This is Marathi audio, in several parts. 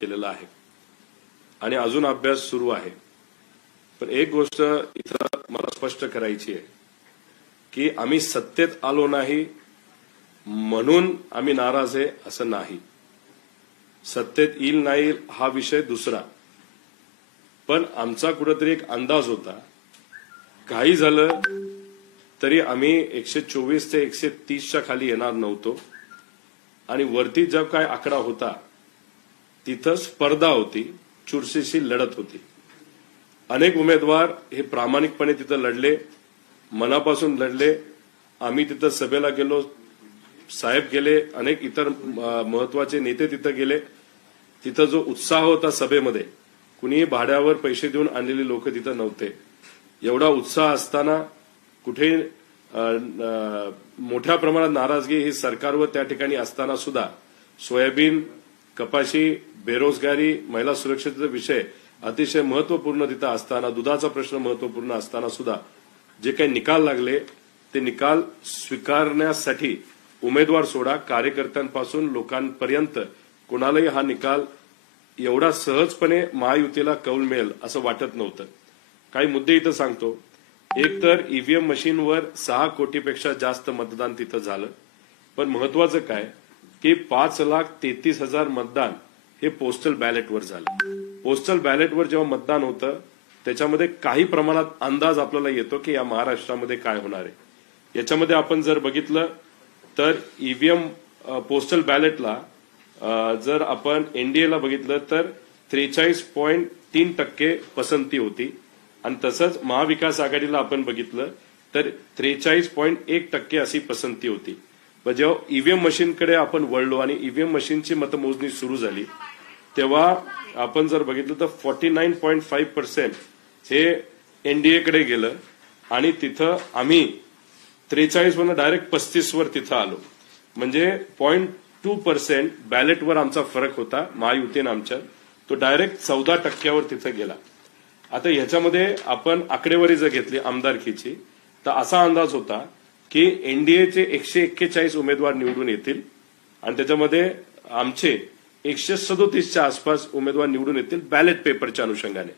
केलेला आहे आणि अजून अभ्यास सुरू आहे. पण एक गोष्ट इथं मला स्पष्ट करायची आहे की आम्ही सत्तेत आलो नाही म्हणून आम्ही नाराज आहे असं नाही. सत्तेत येईल नाही हा विषय दुसरा, पण आमचा कुठेतरी एक अंदाज होता. काही झालं तरी आम्ही 124 ते 130च्या खाली येणार नव्हतो आणि वरती जो काय आकडा होता तिथं स्पर्धा होती, चुरशीची लढत होती. अनेक उमेदवार हे प्रामाणिकपणे तिथं लढले, मनापासून लढले. आम्ही तिथं सभेला गेलो, साहेब गेले, अनेक इतर महत्वाचे नेते तिथं गेले. तिथं जो उत्साह होता सभेमध्ये, कुणीही भाड्यावर पैसे देऊन आणलेली लोक तिथं नव्हते. एवढा उत्साह असताना कुठे मोठ्या प्रमाणात नाराजगी ही सरकारवर त्या ठिकाणी असताना सुद्धा सोयाबीन, कपाशी, बेरोजगारी, महिला सुरक्षेचा विषय अतिशय महत्वपूर्ण तिथं असताना, दुधाचा प्रश्न महत्वपूर्ण असताना सुद्धा जे काही निकाल लागले ते निकाल स्वीकारण्यासाठी उमेदवार सोडा, कार्यकर्त्यांपासून लोकांपर्यंत कोणालाही हा निकाल एवढा सहजपणे महायुतीला कौल मिळेल असं वाटत नव्हतं. काही मुद्दे इथं सांगतो. एक तर ईव्हीएम मशीनवर 6 कोटीपेक्षा जास्त मतदान तिथं झालं. पण महत्वाचं काय की 5,33,000 मतदान हे पोस्टल बॅलेटवर झालं. पोस्टल बॅलेटवर जेव्हा मतदान होतं त्याच्यामध्ये काही प्रमाणात अंदाज आपल्याला येतो की या महाराष्ट्रामध्ये काय होणार आहे. याच्यामध्ये आपण जर बघितलं तर ईव्हीएम पोस्टल बॅलेटला जर आपण एनडीएला बघितलं तर 43.3% पसंती होती आणि तसंच महाविकास आघाडीला आपण बघितलं तर 43.1% अशी पसंती होती. पण जेव्हा ईव्हीएम मशीनकडे आपण वळलो आणि ईव्हीएम मशीनची मतमोजणी सुरू झाली तेव्हा आपण जर बघितलं तर 49.5% हे एनडीएकडे गेलं आणि तिथं आम्ही 43 वरून डायरेक्ट 35 वर तिथं आलो. म्हणजे 0.2% बॅलेटवर आमचा फरक होता महायुतीनं आमच्या, तो डायरेक्ट 14% तिथं गेला. आता ह्याच्यामध्ये आपण आकडेवारी जर घेतली आमदारकीची तर असा अंदाज होता की एनडीएचे 141 उमेदवार निवडून येतील आणि त्याच्यामध्ये आमचे 137च्या आसपास उमेदवार निवडून येतील बॅलेट पेपरच्या अनुषंगाने.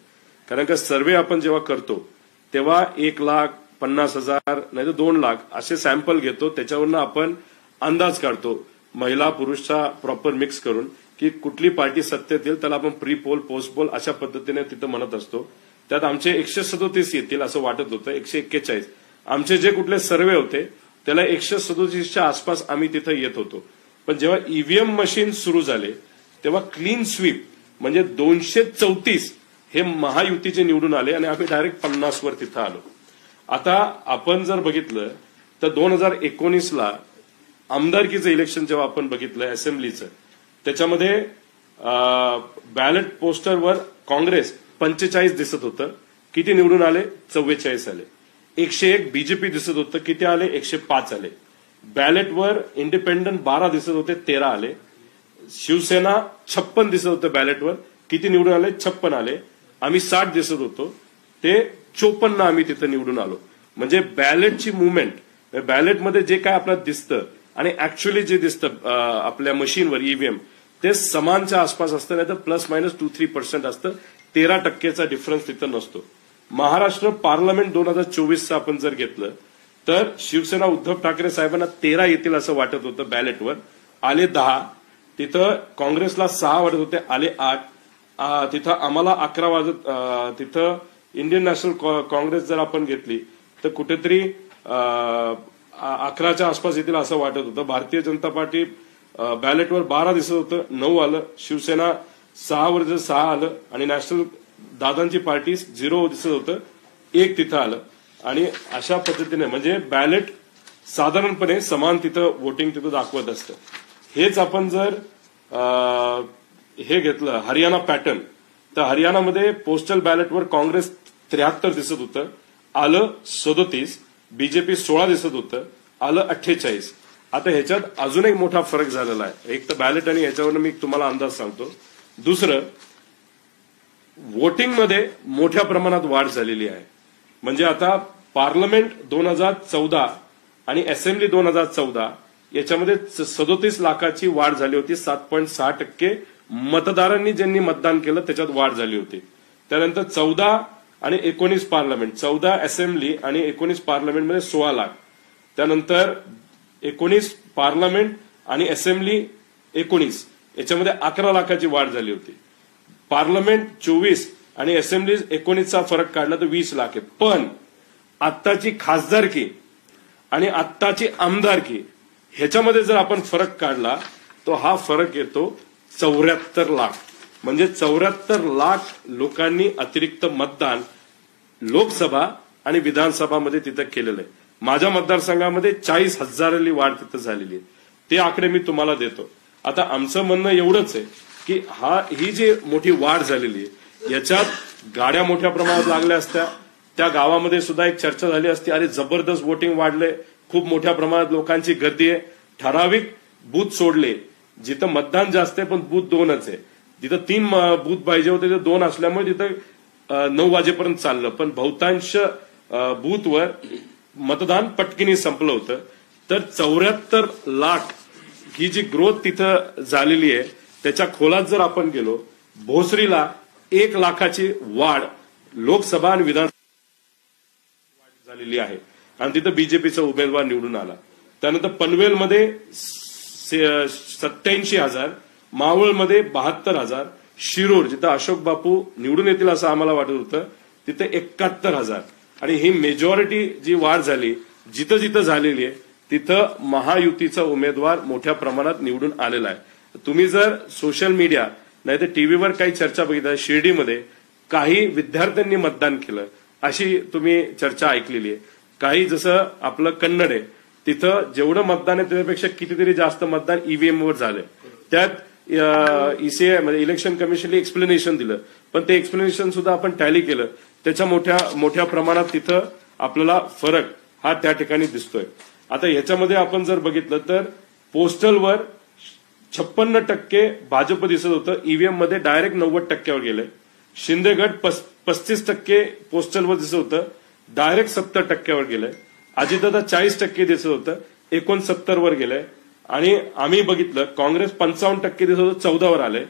कारण का सर्वे आपण जेव्हा करतो तेव्हा 1,50,000 नाही तर 2 लाख असे सॅम्पल घेतो, त्याच्यावरनं आपण अंदाज काढतो महिला पुरुषचा प्रॉपर मिक्स करून की कुठली पार्टी सत्तेत येईल त्याला आपण प्री पोल पोस्ट पोल अशा पद्धतीने तिथं म्हणत असतो. त्यात आमचे 137 येतील असं वाटत होतं, 141. आमचे जे कुठले सर्वे होते त्याला 137च्या आसपास आम्ही तिथं येत होतो. पण जेव्हा ईव्हीएम मशीन सुरू झाले तेव्हा क्लीन स्वीप म्हणजे 234 हे महायुतीचे निवडून आले आणि आम्ही डायरेक्ट 50 वर तिथं आलो. आता आपण जर बघितलं तर 2019ला आमदारकीचं इलेक्शन जेव्हा आपण बघितलं असेंब्लीचं, त्याच्यामध्ये बॅलेट पोस्टरवर काँग्रेस 45 दिसत होतं, किती निवडून आले? 44 आले. 101 बीजेपी दिसत होतं, किती आले? 105 आले. बॅलेटवर इंडिपेंडंट 12 दिसत होते, 13 आले. शिवसेना 56 दिसत होतं बॅलेटवर, किती निवडून आले? 56 आले. आम्ही 60 दिसत होतो, ते 54 आम्ही तिथं निवडून आलो. म्हणजे बॅलेटची मुवमेंट, बॅलेटमध्ये जे काय आपल्याला दिसतं आणि ऍक्च्युअली जे दिसतं आपल्या मशीनवर ईव्हीएम ते समानच्या आसपास असतं, नाही तर प्लस मायनस 2-3% असतं. 13%चा डिफरन्स तिथं नसतो. महाराष्ट्र पार्लमेंट 2024चं आपण जर घेतलं तर शिवसेना उद्धव ठाकरे साहेबांना 13 येतील असं वाटत होतं बॅलेटवर, आले 10. तिथं काँग्रेसला 6 वाटत होते, आले 8. तिथं आम्हाला 11 वाजत, तिथं इंडियन नॅशनल काँग्रेस जर आपण घेतली तर कुठेतरी 11च्या आसपास येतील असं वाटत होतं. भारतीय जनता पार्टी बॅलेटवर 12 दिसत होतं, 9 आलं. शिवसेना 6 वर 6 आलं आणि नॅशनल दादांची पार्टी 0 दिसत होतं, 1 तिथं आलं. आणि अशा पद्धतीने म्हणजे बॅलेट साधारणपणे समान तिथं वोटिंग तिथं दाखवत असतं. हेच आपण जर हे घेतलं हरियाणा पॅटर्न, तर हरियाणामध्ये पोस्टल बॅलेटवर काँग्रेस 73 दिसत होतं, आलं 37. बीजेपी 16 दिसत होतं, आलं 48. आता ह्याच्यात अजून एक मोठा फरक झालेला आहे. एक तर बॅलेट आणि ह्याच्यावरून मी तुम्हाला अंदाज सांगतो. दुसरं, वोटिंगमध्ये मोठ्या प्रमाणात वाढ झालेली आहे. म्हणजे आता पार्लमेंट 2014 आणि असेंब्ली 2014 याच्यामध्ये 37 लाखाची वाढ झाली होती. 7.6% मतदारांनी ज्यांनी मतदान केलं त्याच्यात वाढ झाली होती. त्यानंतर 14 आणि 19 पार्लमेंट, 14 असेंब्ली आणि 19 पार्लमेंटमध्ये 16 लाख. त्यानंतर 19 पार्लमेंट आणि असेंब्ली 19 याच्यामध्ये 11 लाखाची वाढ झाली होती. पार्लमेंट 24 आणि असेंब्ली 19चा फरक काढला तर 20 लाख आहे. पण आत्ताची खासदारकी आणि आत्ताची आमदारकी ह्याच्यामध्ये जर आपण फरक काढला तो हा फरक येतो 74 लाख. म्हणजे 74 लाख लोकांनी अतिरिक्त मतदान लोकसभा आणि विधानसभामध्ये तिथं केलेलं आहे. माझ्या मतदारसंघामध्ये 40,000ली वाढ तिथं झालेली आहे. ते आकडे मी तुम्हाला देतो. आता आमचं म्हणणं एवढंच आहे की ही जी मोठी वाढ झालेली आहे याच्यात गाड्या मोठ्या प्रमाणात लागल्या असत्या. त्या गावामध्ये सुद्धा एक चर्चा झाली असती, अरे जबरदस्त वोटिंग वाढले, खूप मोठ्या प्रमाणात लोकांची गर्दी आहे. ठराविक बूथ सोडले जिथं मतदान जास्त आहे पण बूथ 2च आहे. जिथं 3 बूथ पाहिजे होते तिथं 2 असल्यामुळे तिथं 9 वाजेपर्यंत चाललं. पण बहुतांश बूथवर मतदान पटकिनी संपलं होतं. तर 74 लाख ही जी ग्रोथ तिथं झालेली आहे त्याच्या खोलात जर आपण गेलो, भोसरीला 1 लाखाची वाढ लोकसभा आणि विधानसभा झालेली आहे आणि तिथं बीजेपीचा उमेदवार निवडून आला. त्यानंतर पनवेलमध्ये 87,000, मावळमध्ये 72,000, शिरूर जिथं अशोक बापू निवडून येतील असं आम्हाला वाटत होतं तिथे 71,000. आणि ही मेजॉरिटी जी वाढ झाली जिथं जिथं झालेली आहे तिथं महायुतीचा उमेदवार मोठ्या प्रमाणात निवडून आलेला आहे. तुम्ही जर सोशल मीडिया नाही तर टीव्हीवर काही चर्चा बघितल्या, शिर्डीमध्ये काही विद्यार्थ्यांनी मतदान केलं अशी तुम्ही चर्चा ऐकलेली आहे. काही जसं आपलं कन्नड आहे तिथं जेवढं मतदान आहे त्याच्यापेक्षा कितीतरी जास्त मतदान ईव्हीएम वर झालंय. त्यात ईसीआय म्हणजे इलेक्शन कमिशनने एक्सप्लेनेशन दिलं, पण ते एक्सप्लेनेशन सुद्धा आपण टॅली केलं. त्याच्या मोठ्या प्रमाणात तिथं आपल्याला फरक हा त्या ठिकाणी दिसतोय. आता ह्याच्यामध्ये आपण जर बघितलं तर पोस्टलवर 56% भाजप दिसत होतं, ईव्हीएम मध्ये डायरेक्ट 90%वर गेलंय. शिंदेगड 35% पोस्टलवर दिसत होतं, डायरेक्ट 70%वर गेलंय. अजितदादा 40% दिसत होतं, 69 वर गेलंय. आणि आम्ही बघितलं काँग्रेस 55% दिसत होतं, 14 वर आलंय.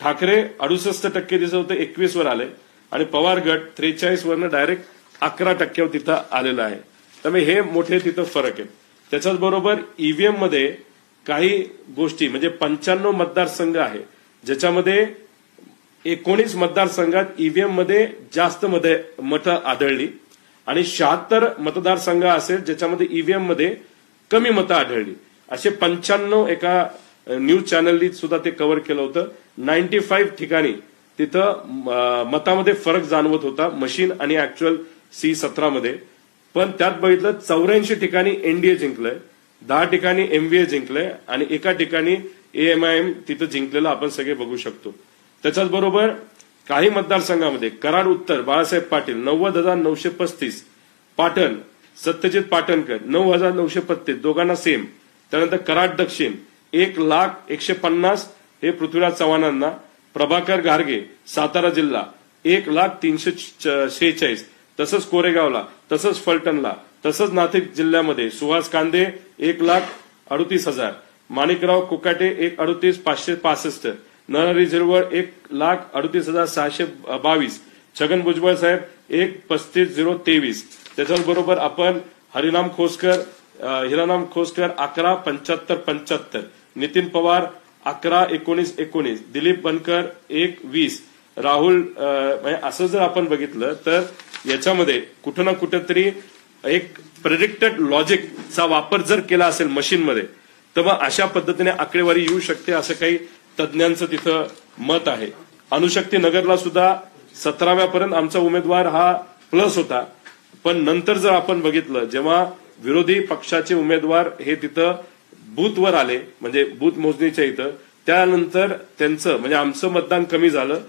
ठाकरे 68% दिसत होतं, 21 वर आलंय. आणि पवार गट 43 वरनं डायरेक्ट 11%वर तिथं आलेलं आहे. त्यामुळे हे मोठे तिथं फरक आहेत. त्याच्याच बरोबर ईव्हीएम मध्ये काही गोष्टी म्हणजे 95 मतदारसंघ आहे ज्याच्यामध्ये 19 मतदारसंघात ईव्हीएम मध्ये जास्त मतं आढळली आणि 76 मतदारसंघ असेल ज्याच्यामध्ये ईव्हीएम मध्ये कमी मतं आढळली. असे 95 एका न्यूज चॅनलनी सुद्धा ते कव्हर केलं होतं. 95 ठिकाणी तिथं मतामध्ये फरक जाणवत होता मशीन आणि ऍक्च्युअल C17 मध्ये. पण त्यात बघितलं 84 ठिकाणी एनडीए जिंकलंय, 10 ठिकाणी एमव्हीए जिंकलंय आणि एका ठिकाणी AMIM तिथं जिंकलेलं आपण सगळे बघू शकतो. त्याच्याच बरोबर काही मतदारसंघामध्ये कराड उत्तर बाळासाहेब पाटील 90,935, पाटण सत्यजित पाटणकर 9,935, दोघांना सेम. त्यानंतर कराड दक्षिण 1,01,50 हे पृथ्वीराज चव्हाणांना, प्रभाकर घारगे सातारा जिल्हा 1,03,46, तसंच कोरेगावला, तसंच फलटणला, तसंच नाशिक जिल्ह्यामध्ये सुहास कांदे 1,38,000, माणिकराव कोकाटे 1,38,565, नरहरी झिरवळ 1,38,622, छगन भुजबळ साहेब 1,35,023. त्याच्याबरोबर आपण हिरानाम खोसकर 11,75,75, नितीन पवार 11,19,19, दिलीप बनकर 1,20, राहुल असं जर आपण बघितलं तर याच्यामध्ये कुठं ना कुठेतरी एक प्रेडिक्टेड लॉजिकचा वापर जर केला असेल मशीनमध्ये तर मग अशा पद्धतीने आकडेवारी येऊ शकते असं काही तज्ज्ञांचं तिथं मत आहे. अणुशक्ती नगरला सुद्धा 17व्यापर्यंत आमचा उमेदवार हा प्लस होता, पण नंतर जर आपण बघितलं जेव्हा विरोधी पक्षाचे उमेदवार हे तिथं बूथवर आले म्हणजे बूथ मोजणीच्या इथं, त्यानंतर त्यांचं म्हणजे आमचं मतदान कमी झालं,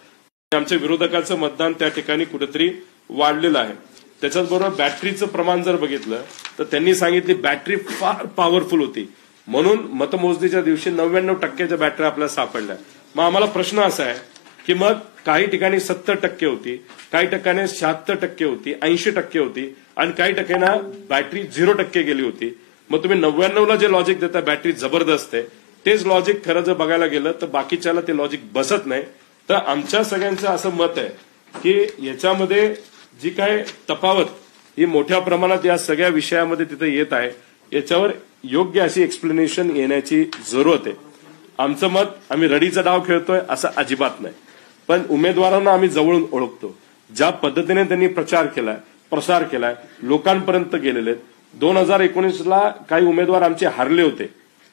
आमच्या विरोधकाचं मतदान त्या ठिकाणी कुठेतरी वाढलेलं आहे. त्याच्याच बरोबर बॅटरीचं प्रमाण जर बघितलं तर त्यांनी सांगितली बॅटरी फार पॉवरफुल होती म्हणून मतमोजणीच्या दिवशी 99% बॅटरी आपल्याला सापडल्या. मग आम्हाला प्रश्न असा आहे की मग काही ठिकाणी 70% होती, काही ठिकाणी 76% होती, 80% होती आणि काही ठिकाणी बॅटरी 0% गेली होती. मग तुम्ही 99ला जे लॉजिक देता बॅटरी जबरदस्त आहे, तेच लॉजिक खरं जर बघायला गेलं तर बाकीच्याला ते लॉजिक बसत नाही. तर आमच्या सगळ्यांचं असं मत आहे की याच्यामध्ये जी काय तफावत ही मोठ्या प्रमाणात या सगळ्या विषयामध्ये तिथे येत आहे, याच्यावर योग्य अशी एक्सप्लेनेशन येण्याची जरूरत आहे. आमचं मत, आम्ही रडीचा डाव खेळतोय असं अजिबात नाही, पण उमेदवारांना आम्ही जवळून ओळखतो. ज्या पद्धतीने त्यांनी प्रचार केलाय, प्रसार केलाय, लोकांपर्यंत गेलेले. 2019ला काही उमेदवार आमचे हारले होते,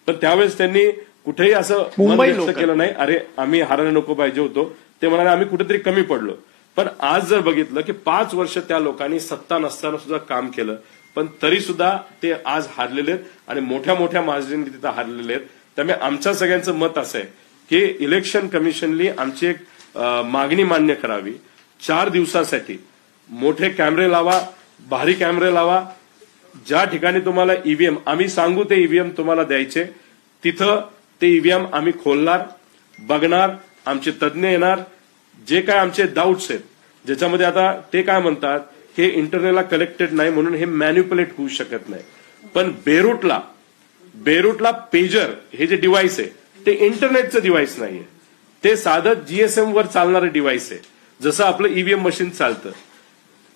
पण त्यावेळेस त्यांनी कुठेही असं मन व्यक्त केलं नाही अरे आम्ही हारायला नको पाहिजे होतो. ते म्हणाले आम्ही कुठेतरी कमी पडलो. पण आज जर बघितलं की 5 वर्ष त्या लोकांनी सत्ता नसताना सुद्धा काम केलं, पण तरी सुद्धा ते आज हारलेले आहेत आणि मोठ्या मोठ्या मार्जिनने तिथं हारलेले आहेत. त्यामुळे आमच्या सगळ्यांचं मत असं आहे की इलेक्शन कमिशननी आमची एक मागणी मान्य करावी. 4 दिवसासाठी मोठे कॅमेरे लावा, भारी कॅमेरे लावा. ज्या ठिकाणी तुम्हाला ईव्हीएम आम्ही सांगू ते ईव्हीएम तुम्हाला द्यायचे, तिथं ते ईव्हीएम आम्ही खोलणार, बघणार, आमचे तज्ज्ञ येणार. जे काय आमचे डाऊट्स आहेत, ज्याच्यामध्ये आता ते काय म्हणतात हे इंटरनेटला कलेक्टेड नाही म्हणून हे मॅन्युप्युलेट होऊ शकत नाही, पण बेरूटला पेजर हे जे डिव्हाइस आहे ते इंटरनेटचं डिव्हाइस नाहीये, ते साधं जीएसएम वर चालणारं डिव्हाइस आहे, जसं आपलं ईव्हीएम मशीन चालतं.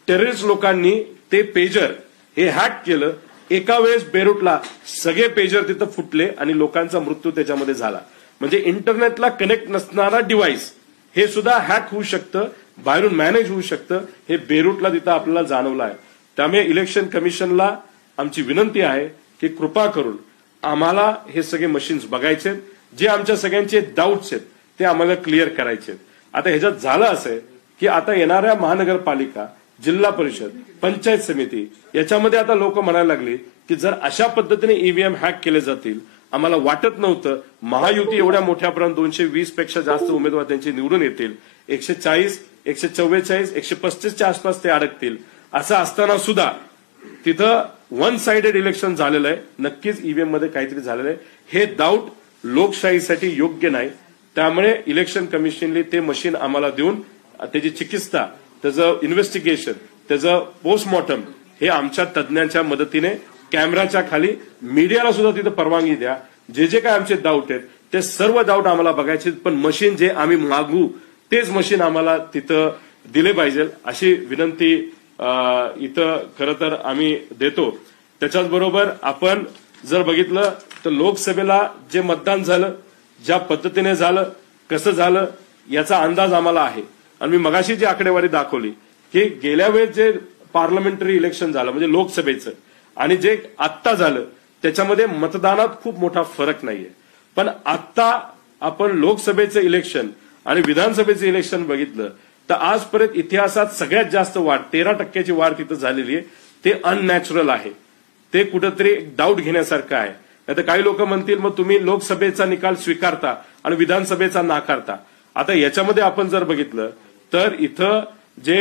टेररिस्ट लोकांनी ते पेजर हे हॅक केलं. एका वेळेस बेरूटला सगळे पेजर तिथं फुटले आणि लोकांचा मृत्यू त्याच्यामध्ये झाला. म्हणजे इंटरनेटला कनेक्ट नसणारा डिव्हाइस हे सुद्धा हॅक होऊ शकतं, बाहेरून मॅनेज होऊ शकतं. हे बेरूटला तिथं आपल्याला जाणवलं आहे. त्यामुळे इलेक्शन कमिशनला आमची विनंती आहे की कृपा करून आम्हाला हे सगळे मशीन्स बघायचे, जे आमच्या सगळ्यांचे डाऊट्स आहेत ते आम्हाला क्लिअर करायचे. आता ह्याच्यात झालं असं आहे की आता येणाऱ्या महानगरपालिका, जिल्हा परिषद, पंचायत समिती याच्यामध्ये आता लोक म्हणायला लागली की जर अशा पद्धतीने ईव्हीएम हॅक केले जातील, आम्हाला वाटत नव्हतं महायुती एवढ्या मोठ्या प्रमाणात 220 पेक्षा जास्त उमेदवार त्यांचे निवडून येतील, 140, 144, 135च्या आसपास ते अडकतील. असं असताना सुद्धा तिथं वन साइडेड इलेक्शन झालेलं आहे. नक्कीच ईव्हीएम मध्ये काहीतरी झालेलं आहे. हे डाऊट लोकशाहीसाठी योग्य नाही. त्यामुळे इलेक्शन कमिशनने ते मशीन आम्हाला देऊन त्याची चिकित्सा, त्याचं इन्व्हेस्टिगेशन, त्याचं पोस्टमॉर्टम हे आमच्या तज्ज्ञांच्या मदतीने कॅमेराच्या खाली मीडियाला सुद्धा तिथं परवानगी द्या. जे जे काय आमचे डाऊट आहेत ते सर्व डाऊट आम्हाला बघायचे, पण मशीन जे आम्ही मागू तेच मशीन आम्हाला तिथं दिले पाहिजे अशी विनंती इथं खरं तर आम्ही देतो. त्याच्याच बरोबर आपण जर बघितलं तर लोकसभेला जे मतदान झालं, ज्या पद्धतीने झालं, कसं झालं याचा अंदाज आम्हाला आहे. आणि मी मगाशी जी आकडेवारी दाखवली की गेल्या वेळेस जे पार्लमेंटरी इलेक्शन झालं म्हणजे लोकसभेचं आणि जे आत्ता झालं त्याच्यामध्ये मतदानात खूप मोठा फरक नाहीये. पण आत्ता आपण लोकसभेचं इलेक्शन आणि विधानसभेचं इलेक्शन बघितलं तर आजपर्यंत इतिहासात सगळ्यात जास्त वाढ 13% वाढ तिथं झालेली आहे. ते अननॅचरल आहे. ते कुठंतरी डाऊट घेण्यासारखं आहे. नाहीतर काही लोक म्हणतील मग तुम्ही लोकसभेचा निकाल स्वीकारता आणि विधानसभेचा नाकारता. आता याच्यामध्ये आपण जर बघितलं तर इथं जे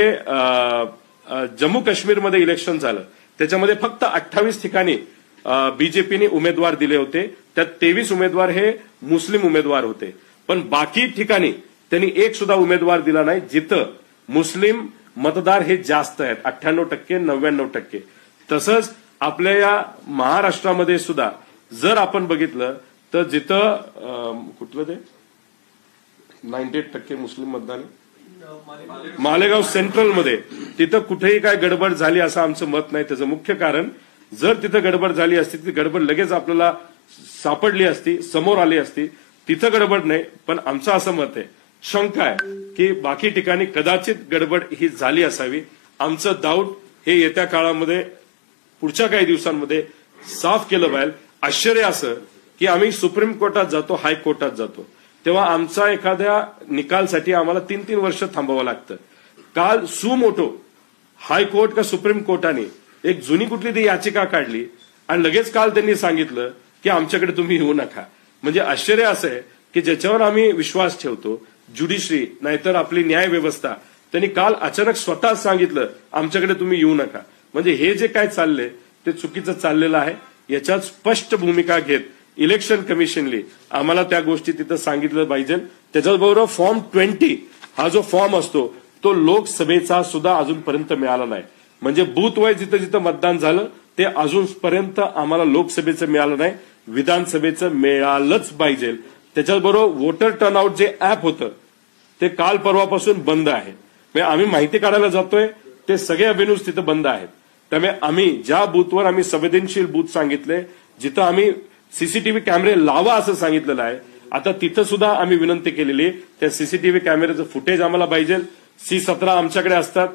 जम्मू काश्मीरमध्ये इलेक्शन झालं त्याच्यामध्ये फक्त 28 ठिकाणी बीजेपीने उमेदवार दिले होते. त्यात 23 उमेदवार हे मुस्लिम उमेदवार होते. पण बाकी ठिकाणी त्यांनी एक सुद्धा उमेदवार दिला नाही जिथं मुस्लिम मतदार हे जास्त आहेत, 98%, 99%. तसंच आपल्या या महाराष्ट्रामध्ये सुद्धा जर आपण बघितलं तर जिथं कुठलं ते 98% मुस्लिम मतदार मालेगाव सेंट्रलमध्ये तिथं कुठेही काय गडबड झाली असं आमचं मत नाही. त्याचं मुख्य कारण जर तिथं गडबड झाली असती ती गडबड लगेच आपल्याला सापडली असती, समोर आली असती. तिथं गडबड नाही. पण आमचं असं मत आहे, शंका आहे की बाकी ठिकाणी कदाचित गडबड ही झाली असावी. आमचं डाऊट हे येत्या काळामध्ये पुढच्या काही दिवसांमध्ये साफ केलं पाहिजे. आश्चर्य असं की आम्ही सुप्रीम कोर्टात जातो, हायकोर्टात जातो, तेव्हा आमचा एखाद्या निकालसाठी आम्हाला 3-3 वर्ष थांबावं लागतं. काल सुमोटो हायकोर्ट का सुप्रीम कोर्टाने एक जुनी कुठली ती याचिका काढली आणि लगेच काल त्यांनी सांगितलं की आमच्याकडे तुम्ही येऊ नका. म्हणजे आश्चर्य असं आहे की ज्याच्यावर आम्ही विश्वास ठेवतो, ज्युडिशरी नाहीतर आपली न्याय व्यवस्था, त्यांनी काल अचानक स्वतः सांगितलं आमच्याकडे तुम्ही येऊ नका. म्हणजे हे जे काय चाललंय ते चुकीचं चाललेलं आहे. याच्यात स्पष्ट भूमिका घेत इलेक्शन कमिशनने आम्हाला त्या गोष्टी तिथं सांगितलं पाहिजे. त्याच्याबरोबर फॉर्म 20 हा जो फॉर्म असतो तो लोकसभेचा सुद्धा अजूनपर्यंत मिळाला नाही. म्हणजे बूथ वाईज जिथं जिथं मतदान झालं ते अजूनपर्यंत आम्हाला लोकसभेचं मिळालं नाही. विधानसभेचं मिळालंच पाहिजे. त्याच्याबरोबर वोटर टर्नआउट जे ऍप होतं ते काल परवापासून बंद आहे. म्हणजे आम्ही माहिती काढायला जातोय ते सगळे अव्हेन्यूज तिथं बंद आहेत. त्यामुळे आम्ही ज्या बूथवर आम्ही संवेदनशील बूथ सांगितले, जिथं आम्ही सीसीटीव्ही कॅमेरे लावा असं सांगितलेलं आहे, आता तिथं सुद्धा आम्ही विनंती केलेली आहे. त्या सीसीटीव्ही कॅमेऱ्याचं फुटेज आम्हाला पाहिजे. C17 आमच्याकडे असतात.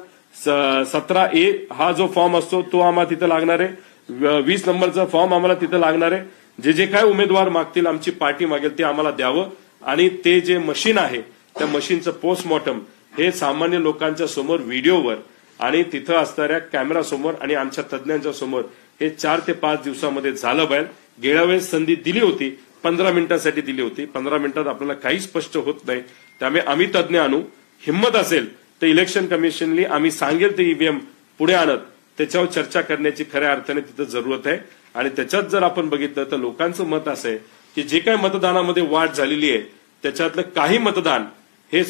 17A हा जो फॉर्म असतो तो आम्हाला तिथं लागणार आहे. 20 नंबरचा फॉर्म आम्हाला तिथं लागणार आहे. जे जे काय उमेदवार मागतील, आमची पार्टी मागेल ते आम्हाला द्यावं. आणि ते जे मशीन आहे त्या मशीनचं पोस्टमॉर्टम हे सामान्य लोकांच्या समोर व्हिडिओवर आणि तिथं असणाऱ्या कॅमेरा समोर आणि आमच्या तज्ज्ञांच्या समोर हे 4 ते 5 दिवसामध्ये झालं पाहिजे. गेल्या वेळेस संधी दिली होती, 15 मिनिटांसाठी दिली होती. 15 मिनिटात आपल्याला काही स्पष्ट होत नाही. त्यामुळे आम्ही तज्ज्ञ आणू. हिंमत असेल तर इलेक्शन कमिशनली आम्ही सांगेल ते ईव्हीएम पुढे आणत त्याच्यावर चर्चा करण्याची खऱ्या अर्थाने तिथं जरूरत आहे. आणि त्याच्यात जर आपण बघितलं तर लोकांचं मत असं आहे की जे काही मतदानामध्ये वाढ झालेली आहे त्याच्यातलं काही मतदान हे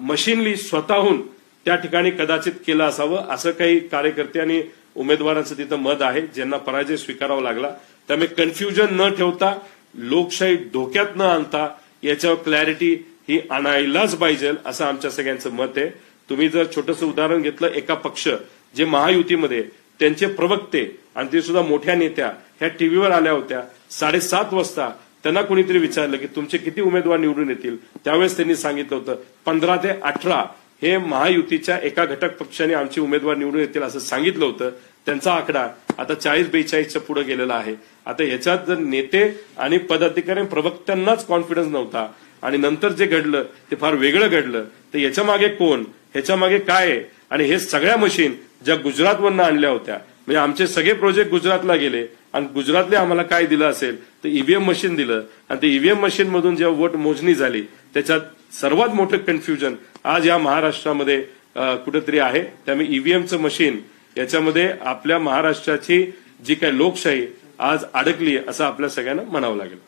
मशीनली स्वतःहून त्या ठिकाणी कदाचित केलं असावं, असं काही कार्यकर्ते आणि उमेदवारांचं तिथं मत आहे, ज्यांना पराजय स्वीकारावा लागला. त्यामुळे कन्फ्युजन न ठेवता, लोकशाही धोक्यात न आणता याच्यावर क्लॅरिटी ही आणायलाच पाहिजे असं आमच्या सगळ्यांचं मत आहे. तुम्ही जर छोटंसं उदाहरण घेतलं, एका पक्ष जे महायुतीमध्ये त्यांचे प्रवक्ते आणि ते सुद्धा मोठ्या नेत्या ह्या टीव्हीवर आल्या होत्या 7:30 वाजता. त्यांना कोणीतरी विचारलं की तुमचे किती उमेदवार निवडून येतील, त्यावेळेस त्यांनी सांगितलं होतं 15 ते 18 हे महायुतीच्या एका घटक पक्षाने आमचे उमेदवार निवडून येतील असं सांगितलं होतं. त्यांचा आकडा आता 40-42च्या पुढे गेलेला आहे. आता याच्यात जर नेते आणि पदाधिकारी प्रवक्त्यांनाच कॉन्फिडन्स नव्हता आणि नंतर जे घडलं ते फार वेगळं घडलं, तर याच्या मागे कोण, ह्याच्या मागे काय आहे? आणि हे सगळ्या मशीन ज्या गुजरातवरनं आणल्या होत्या, म्हणजे आमचे सगळे प्रोजेक्ट गुजरातला गेले आणि गुजरातले आम्हाला काय दिलं असेल तर ईव्हीएम मशीन दिलं. आणि ते ईव्हीएम मशीन मधून जेव्हा वोट मोजणी झाली त्याच्यात सर्वात मोठं कन्फ्युजन आज या महाराष्ट्रामध्ये कुठेतरी आहे. त्यामुळे ईव्हीएमचं मशीन याच्यामध्ये आपल्या महाराष्ट्राची जी काही लोकशाही आज अडकली असं आपल्या सगळ्यांना म्हणावं लागेल.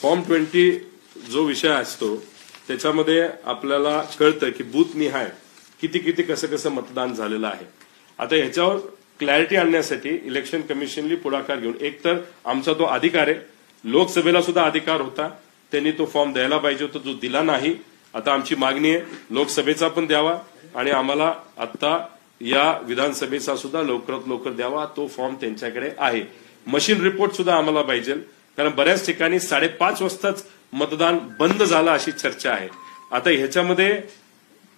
फॉर्म 20 जो विषय असतो त्याच्यामध्ये आपल्याला कळतं की बूथ निहाय किती किती कसं कसं मतदान झालेलं आहे. आता ह्याच्यावर क्लॅरिटी आणण्यासाठी इलेक्शन कमिशननी पुढाकार घेऊन, एक तर आमचा तो अधिकार आहे, लोकसभेला सुद्धा अधिकार होता, त्यांनी तो फॉर्म द्यायला पाहिजे होता, जो दिला नाही. आता आमची मागणी आहे लोकसभेचा पण द्यावा आणि आम्हाला आता या विधानसभेचा सुद्धा लवकरात लवकर द्यावा. तो फॉर्म त्यांच्याकडे आहे. मशीन रिपोर्ट सुद्धा आम्हाला पाहिजे, कारण बऱ्याच ठिकाणी 5:30 वाजताच मतदान बंद झालं अशी चर्चा आहे. आता ह्याच्यामध्ये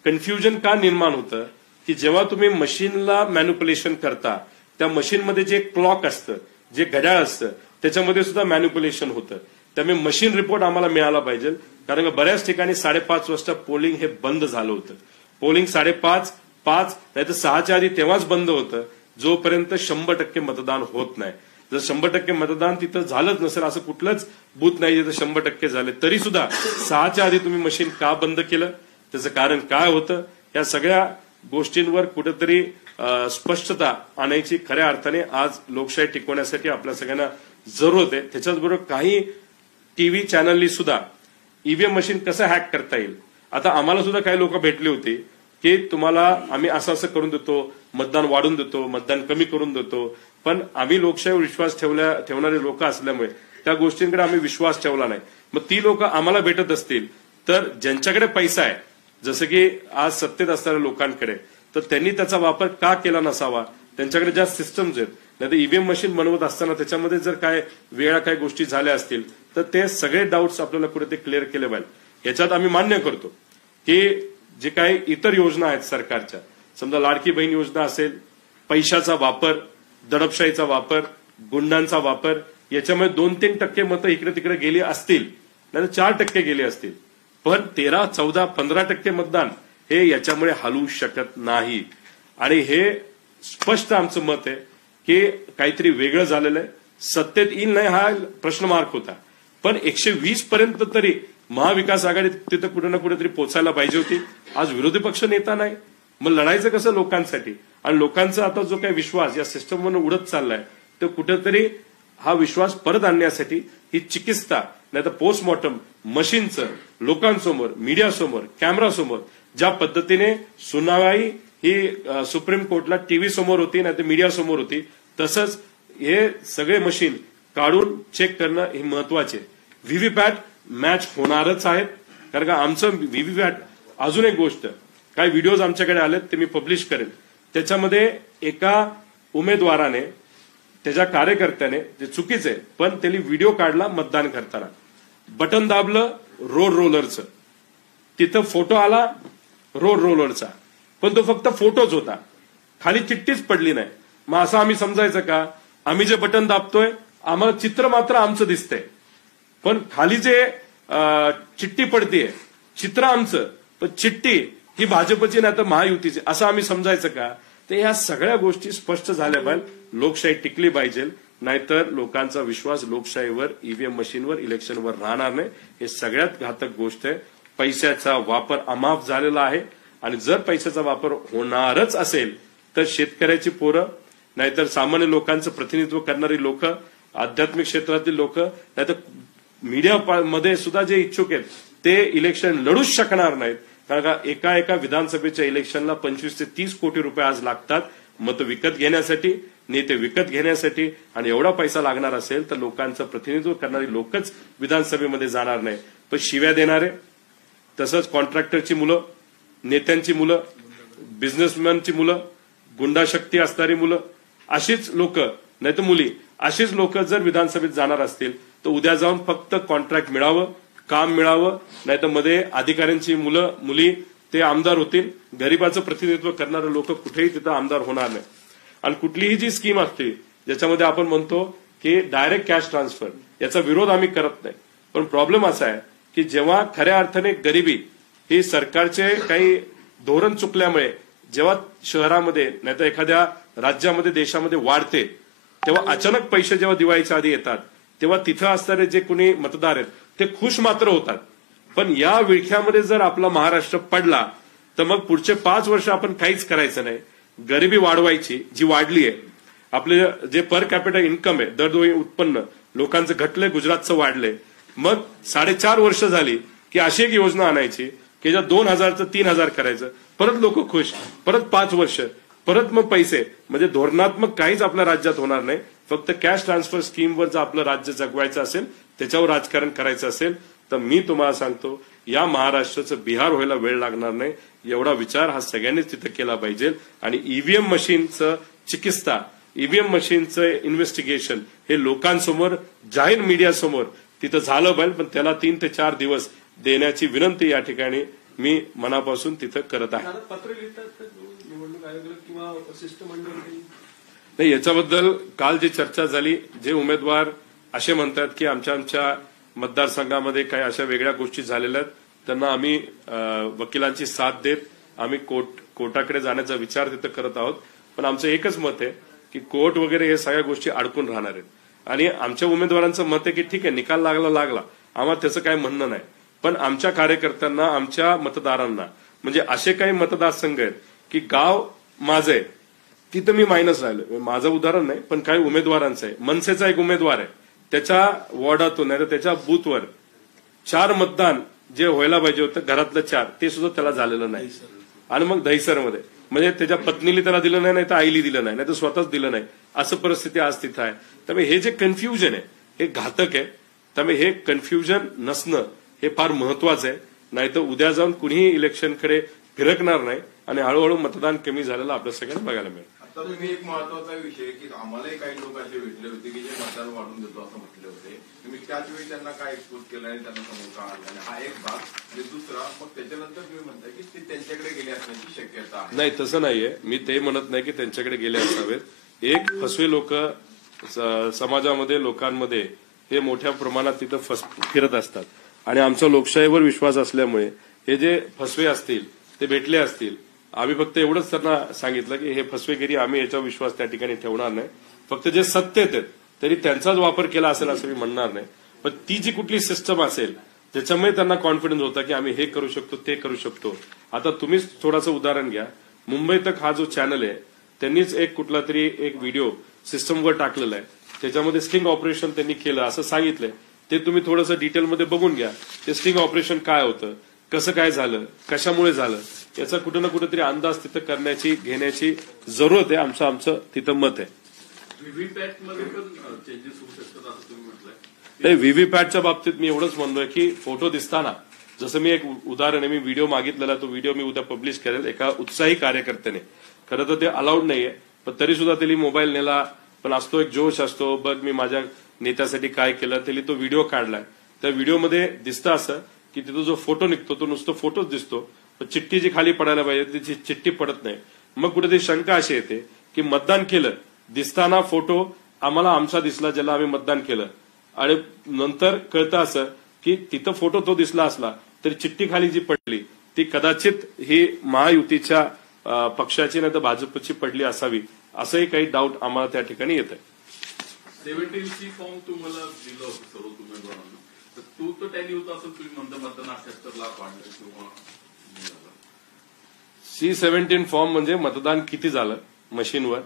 कन्फ्युजन का निर्माण होतं की जेव्हा तुम्ही मशीनला मॅन्युप्युलेशन करता, त्या मशीनमध्ये जे क्लॉक असतं, जे घड्याळ असतं, त्याच्यामध्ये सुद्धा मॅन्युप्युलेशन होतं. त्यामुळे मशीन रिपोर्ट आम्हाला मिळाला पाहिजे, कारण बऱ्याच ठिकाणी 5:30 वाजता पोलिंग हे बंद झालं होतं. पोलिंग 5:30, 5 नाही तर 6च्या आधी तेव्हाच बंद होतं, जोपर्यंत 100% मतदान होत नाही. जर 100% मतदान तिथं झालंच नसेल, असं कुठलंच बूथ नाही जिथं 100% झाले, तरी सुद्धा 6च्या आधी तुम्ही मशीन का बंद केलं, त्याचं कारण काय होतं, या सगळ्या गोष्टींवर कुठेतरी स्पष्टता आणायची खऱ्या अर्थाने आज लोकशाही टिकवण्यासाठी आपल्या सगळ्यांना जरूरत आहे. त्याच्याचबरोबर काही टीव्ही चॅनलनी सुद्धा ईव्हीएम मशीन कसं हॅक करता येईल. आता आम्हाला सुद्धा काही लोक भेटले होते की तुम्हाला आम्ही असं असं करून देतो, मतदान वाढून देतो, मतदान कमी करून देतो, पण आम्ही लोकशाहीवर विश्वास ठेवणारे लोक असल्यामुळे त्या गोष्टींकडे आम्ही विश्वास ठेवला नाही. मग ती लोक आम्हाला भेटत असतील तर ज्यांच्याकडे पैसा आहे, जसं की आज सत्तेत असणाऱ्या लोकांकडे, तर त्यांनी त्याचा वापर का केला नसावा. त्यांच्याकडे ज्या सिस्टम्स आहेत, नाही तर ईव्हीएम मशीन बनवत असताना त्याच्यामध्ये जर काय वेगळ्या काही गोष्टी झाल्या असतील तर ते सगळे डाऊट्स आपल्याला कुठे ते क्लिअर केले पाहिजे. याच्यात आम्ही मान्य करतो की जे काही इतर योजना आहेत सरकारच्या, समजा लाडकी बहीण योजना असेल, पैशाचा वापर, दडपशाहीचा वापर, गुंडांचा वापर, याच्यामुळे 2-3% मतं इकडे तिकडे गेली असतील, नाही तर 4% गेली असतील, पण 13, 14, 15% मतदान हे याच्यामुळे हलवू शकत नाही. आणि हे स्पष्ट आमचं मत आहे की काहीतरी वेगळं झालेलं आहे. सत्तेत येईल नाही हा प्रश्न मार्क होता, पण 120 पर्यंत तरी महाविकास आघाडी तिथं कुठे ना कुठेतरी पोचायला पाहिजे होती. आज विरोधी पक्ष नेता नाही, मग लढायचं कसं लोकांसाठी. आणि लोकांचा आता जो काही विश्वास या सिस्टमवरून उडत चाललाय, तर कुठेतरी हा विश्वास परत आणण्यासाठी ही चिकित्सा नाही तर पोस्टमॉर्टम मशीनचं लोकांसमोर, मीडियासमोर, कॅमेरासमोर ज्या पद्धतीने सुनावणी ही सुप्रीम कोर्टला टीव्ही समोर होती, नाही तर मीडिया समोर होती. तसंच हे सगळे मशीन काढून चेक करणं हे महत्वाचे. व्हीव्हीपॅट मॅच होणारच आहेत, कारण का आमचं व्हीव्हीपॅट. अजून एक गोष्ट, काही व्हिडिओज आमच्याकडे आलेत ते मी पब्लिश करेन. त्याच्यामध्ये एका उमेदवाराने त्याच्या कार्यकर्त्याने, जे चुकीचे पण त्यांनी व्हिडिओ काढला मतदान करताना, बटन दाबलं रोड रोलरचं, तिथं फोटो आला रोड रोलरचा, पण तो फक्त फोटोच होता, खाली चिठ्ठीच पडली नाही. मग असं आम्ही समजायचं का आम्ही जे बटन दाबतोय आम्हाला चित्र मात्र आमचं दिसतंय, पण खाली जे चिठ्ठी पडतीये चित्र आमचं, पण चिठ्ठी ही भाजपची नाही तर महायुतीची, असं आम्ही समजायचं का? तर ह्या सगळ्या गोष्टी स्पष्ट झाल्या पाहिजे. लोकशाही टिकली पाहिजे, नाहीतर लोकांचा विश्वास लोकशाहीवर, ईव्हीएम मशीनवर, इलेक्शनवर राहणार नाही. हे सगळ्यात घातक गोष्ट आहे. पैशाचा वापर अमाप झालेला आहे, आणि जर पैशाचा वापर होणारच असेल तर शेतकऱ्याची पोरं, नाहीतर सामान्य लोकांचं प्रतिनिधित्व करणारी लोक, आध्यात्मिक क्षेत्रातील लोक, नाहीतर मीडिया मध्ये सुद्धा जे इच्छुक आहेत ते इलेक्शन लढूच शकणार नाहीत. कारण का एका विधानसभेच्या इलेक्शनला 25 ते 30 कोटी रुपये आज लागतात मतं विकत घेण्यासाठी, नेते विकत घेण्यासाठी. आणि एवढा पैसा लागणार असेल तर लोकांचं प्रतिनिधित्व करणारी लोकच विधानसभेमध्ये जाणार नाही, पण शिव्या देणारे, तसंच कॉन्ट्रॅक्टरची मुलं, नेत्यांची मुलं, बिझनेसमॅनची मुलं, गुंडाशक्ती असणारी मुलं, अशीच लोक, नाही तर मुली, अशीच लोक जर विधानसभेत जाणार असतील तर उद्या जाऊन फक्त कॉन्ट्रॅक्ट मिळावं, काम मिळावं, नाही तर मध्ये अधिकाऱ्यांची मुलं मुली ते आमदार होतील. गरिबाचं प्रतिनिधित्व करणारे लोक कुठेही तिथं आमदार होणार नाही. आणि कुठलीही जी स्कीम असते ज्याच्यामध्ये आपण म्हणतो की डायरेक्ट कॅश ट्रान्सफर, याचा विरोध आम्ही करत नाही, पण प्रॉब्लेम असा आहे की जेव्हा खऱ्या अर्थाने गरिबी ही सरकारचे काही धोरण चुकल्यामुळे जेव्हा शहरामध्ये नाही तर एखाद्या राज्यामध्ये देशामध्ये वाढते, तेव्हा अचानक पैसे जेव्हा दिवाळीच्या आधी येतात तेव्हा तिथं असणारे जे कोणी मतदार आहेत ते खुश मात्र होतात. पण या विळख्यामध्ये जर आपला महाराष्ट्र पडला तर मग पुढचे 5 वर्ष आपण काहीच करायचं नाही. गरिबी वाढवायची जी वाढली आहे, आपले जे पर कॅपिटल इन्कम आहे, दरडोई उत्पन्न लोकांचं घटलंय, गुजरातचं वाढलंय. मग 4.5 वर्ष झाली की अशी एक योजना आणायची की ज्या 2,000चं 3,000 करायचं, परत लोक खुश, परत 5 वर्ष, परत मग पैसे. म्हणजे धोरणात्मक काहीच आपल्या राज्यात होणार नाही. फक्त कॅश ट्रान्सफर स्कीमवर जर आपलं राज्य जगवायचं असेल, त्याच्यावर राजकारण करायचं असेल, तर मी तुम्हाला सांगतो या महाराष्ट्राचं बिहार व्हायला वेळ लागणार नाही. एवढा विचार हा सगळ्यांनीच तिथे केला पाहिजे. आणि ईव्हीएम मशीनचं चिकित्सा, ईव्हीएम मशीनचं इन्व्हेस्टिगेशन हे लोकांसमोर, जाहीर मीडियासमोर तिथं झालं पाहिजे, पण त्याला 3 ते 4 दिवस देण्याची विनंती या ठिकाणी मी मनापासून तिथं करत आहे. पत्र लिहितात निवडणूक आयोगाला किंवा शिष्टमंडळ नाही, याच्याबद्दल काल जी चर्चा झाली, जे उमेदवार असे म्हणतात की आमच्या मतदारसंघामध्ये काही अशा वेगळ्या गोष्टी झालेल्या आहेत, त्यांना आम्ही वकिलांची साथ देत आम्ही कोर्टाकडे जाण्याचा विचार तिथं करत आहोत. पण आमचं एकच मत आहे की कोर्ट वगैरे हे सगळ्या गोष्टी अडकून राहणार आहेत. आणि आमच्या उमेदवारांचं मत आहे की ठीक आहे, निकाल लागला, आम्हाला त्याचं काही म्हणणं नाही, पण आमच्या कार्यकर्त्यांना, आमच्या मतदारांना, म्हणजे असे काही मतदारसंघ आहेत की गाव माझं आहे तिथं मी मायनस राहिलो. माझं उदाहरण नाही, पण काही उमेदवारांचं आहे. मनसेचा एक उमेदवार आहे, त्याच्या वॉर्डातून नाही तर त्याच्या बूथवर 4 मतदान जे व्हायला पाहिजे होतं, घरातलं 4 ते सुद्धा त्याला झालेलं नाही. आणि मग दहिसरमध्ये म्हणजे त्याच्या पत्नीला त्याला दिलं नाही, नाही तर आईली दिलं नाही, नाही तर स्वतःच दिलं नाही, असं परिस्थिती आज तिथं आहे. त्यामुळे हे जे कन्फ्युजन आहे हे घातक आहे. त्यामुळे हे कन्फ्युजन नसणं हे फार महत्वाचं आहे. नाही तर उद्या जाऊन कुणीही इलेक्शनकडे फिरकणार नाही आणि हळूहळू मतदान कमी झालेलं आपल्या सगळ्यांना बघायला मिळेल. आता तुम्ही एक महत्वाचा विषय की आम्हालाही काही लोक असे भेटले होते की जे मतदान वाढून देतो असं म्हटले होते. तुम्ही त्याच वेळी त्यांना काय एक्सपोज केलं आणि त्यांना समोर का आणलं, हा एक भाग. आणि दुसरा मग त्याच्यानंतर तुम्ही म्हणताय की ते त्यांच्याकडे गेले असण्याची शक्यता आहे. नाही, तसं नाहीये. मी ते म्हणत नाही की त्यांच्याकडे गेले असावेत. एक फसवे लोक समाजामध्ये, लोकांमध्ये हे मोठ्या प्रमाणात तिथं फिरत असतात. आणि आमचा लोकशाहीवर विश्वास असल्यामुळे हे जे फसवे असतील ते भेटले असतील. आम्ही फक्त एवढंच त्यांना सांगितलं की हे फसवेगिरी, आम्ही याच्यावर विश्वास त्या ठिकाणी ठेवणार नाही. फक्त जे सत्य आहेत तरी त्यांचाच वापर केला असेल असं मी म्हणणार नाही. पण ती जी कुठली सिस्टम असेल त्याच्यामुळे त्यांना कॉन्फिडन्स होता की आम्ही हे करू शकतो, ते करू शकतो. आता तुम्हीच थोडंसं उदाहरण घ्या. मुंबई तक हा जो चॅनल आहे त्यांनीच एक कुठला तरी एक व्हिडिओ सिस्टमवर टाकलेला आहे, त्याच्यामध्ये स्टिंग ऑपरेशन त्यांनी केलं असं सांगितलंय. ते तुम्ही थोडंसं डिटेलमध्ये बघून घ्या. ते स्टिंग ऑपरेशन काय होतं, कसं काय झालं, कशामुळे झालं, याचा कुठं ना कुठेतरी अंदाज तिथं करण्याची घेण्याची जरूरत आहे. आमचं तिथं मत आहे. व्हीव्हीपॅट मध्ये पण चेंजेस होऊ शकतात असं तुम्ही म्हटलंय. नाही, व्हीव्हीपॅटच्या बाबतीत मी एवढंच म्हणतोय की फोटो दिसताना, जसं मी एक उदाहरण आहे, मी व्हिडिओ मागितलेला, तो व्हिडिओ मी उद्या पब्लिश करेल एका उत्साही कार्यकर्त्याने. खरं तर ते अलाउड नाहीये, पण तरी सुद्धा त्यांनी मोबाईल नेला, पण असतो एक जोश असतो, बघ मी माझ्या नेत्यासाठी काय केलं, त्यांनी तो व्हिडिओ काढलाय. त्या व्हिडिओमध्ये दिसतं असं की तिथं जो फोटो निघतो तो नुसतं फोटोच दिसतो, पण चिठ्ठी जी खाली पडायला पाहिजे ती चिठ्ठी पडत नाही. मग कुठेतरी शंका अशी येते की मतदान केलं, दिसताना फोटो आम्हाला आमचा दिसला ज्याला आम्ही मतदान केलं, आणि नंतर कळतं असं की तिथं फोटो तो दिसला असला तरी चिठ्ठी खाली जी पडली ती कदाचित ही महायुतीच्या पक्षाची नाही तर भाजपची पडली असावी, असंही काही डाऊट आम्हाला त्या ठिकाणी येत आहे. 17C फॉर्म तुम्हाला दिलं होतं सर्व उमेदवारांना, तर तो टॅली होता असं तुम्ही म्हणता मतदान 78 लाख वाढलं किंवा C-17 फॉर्म म्हणजे मतदान किती झालं मशीनवर,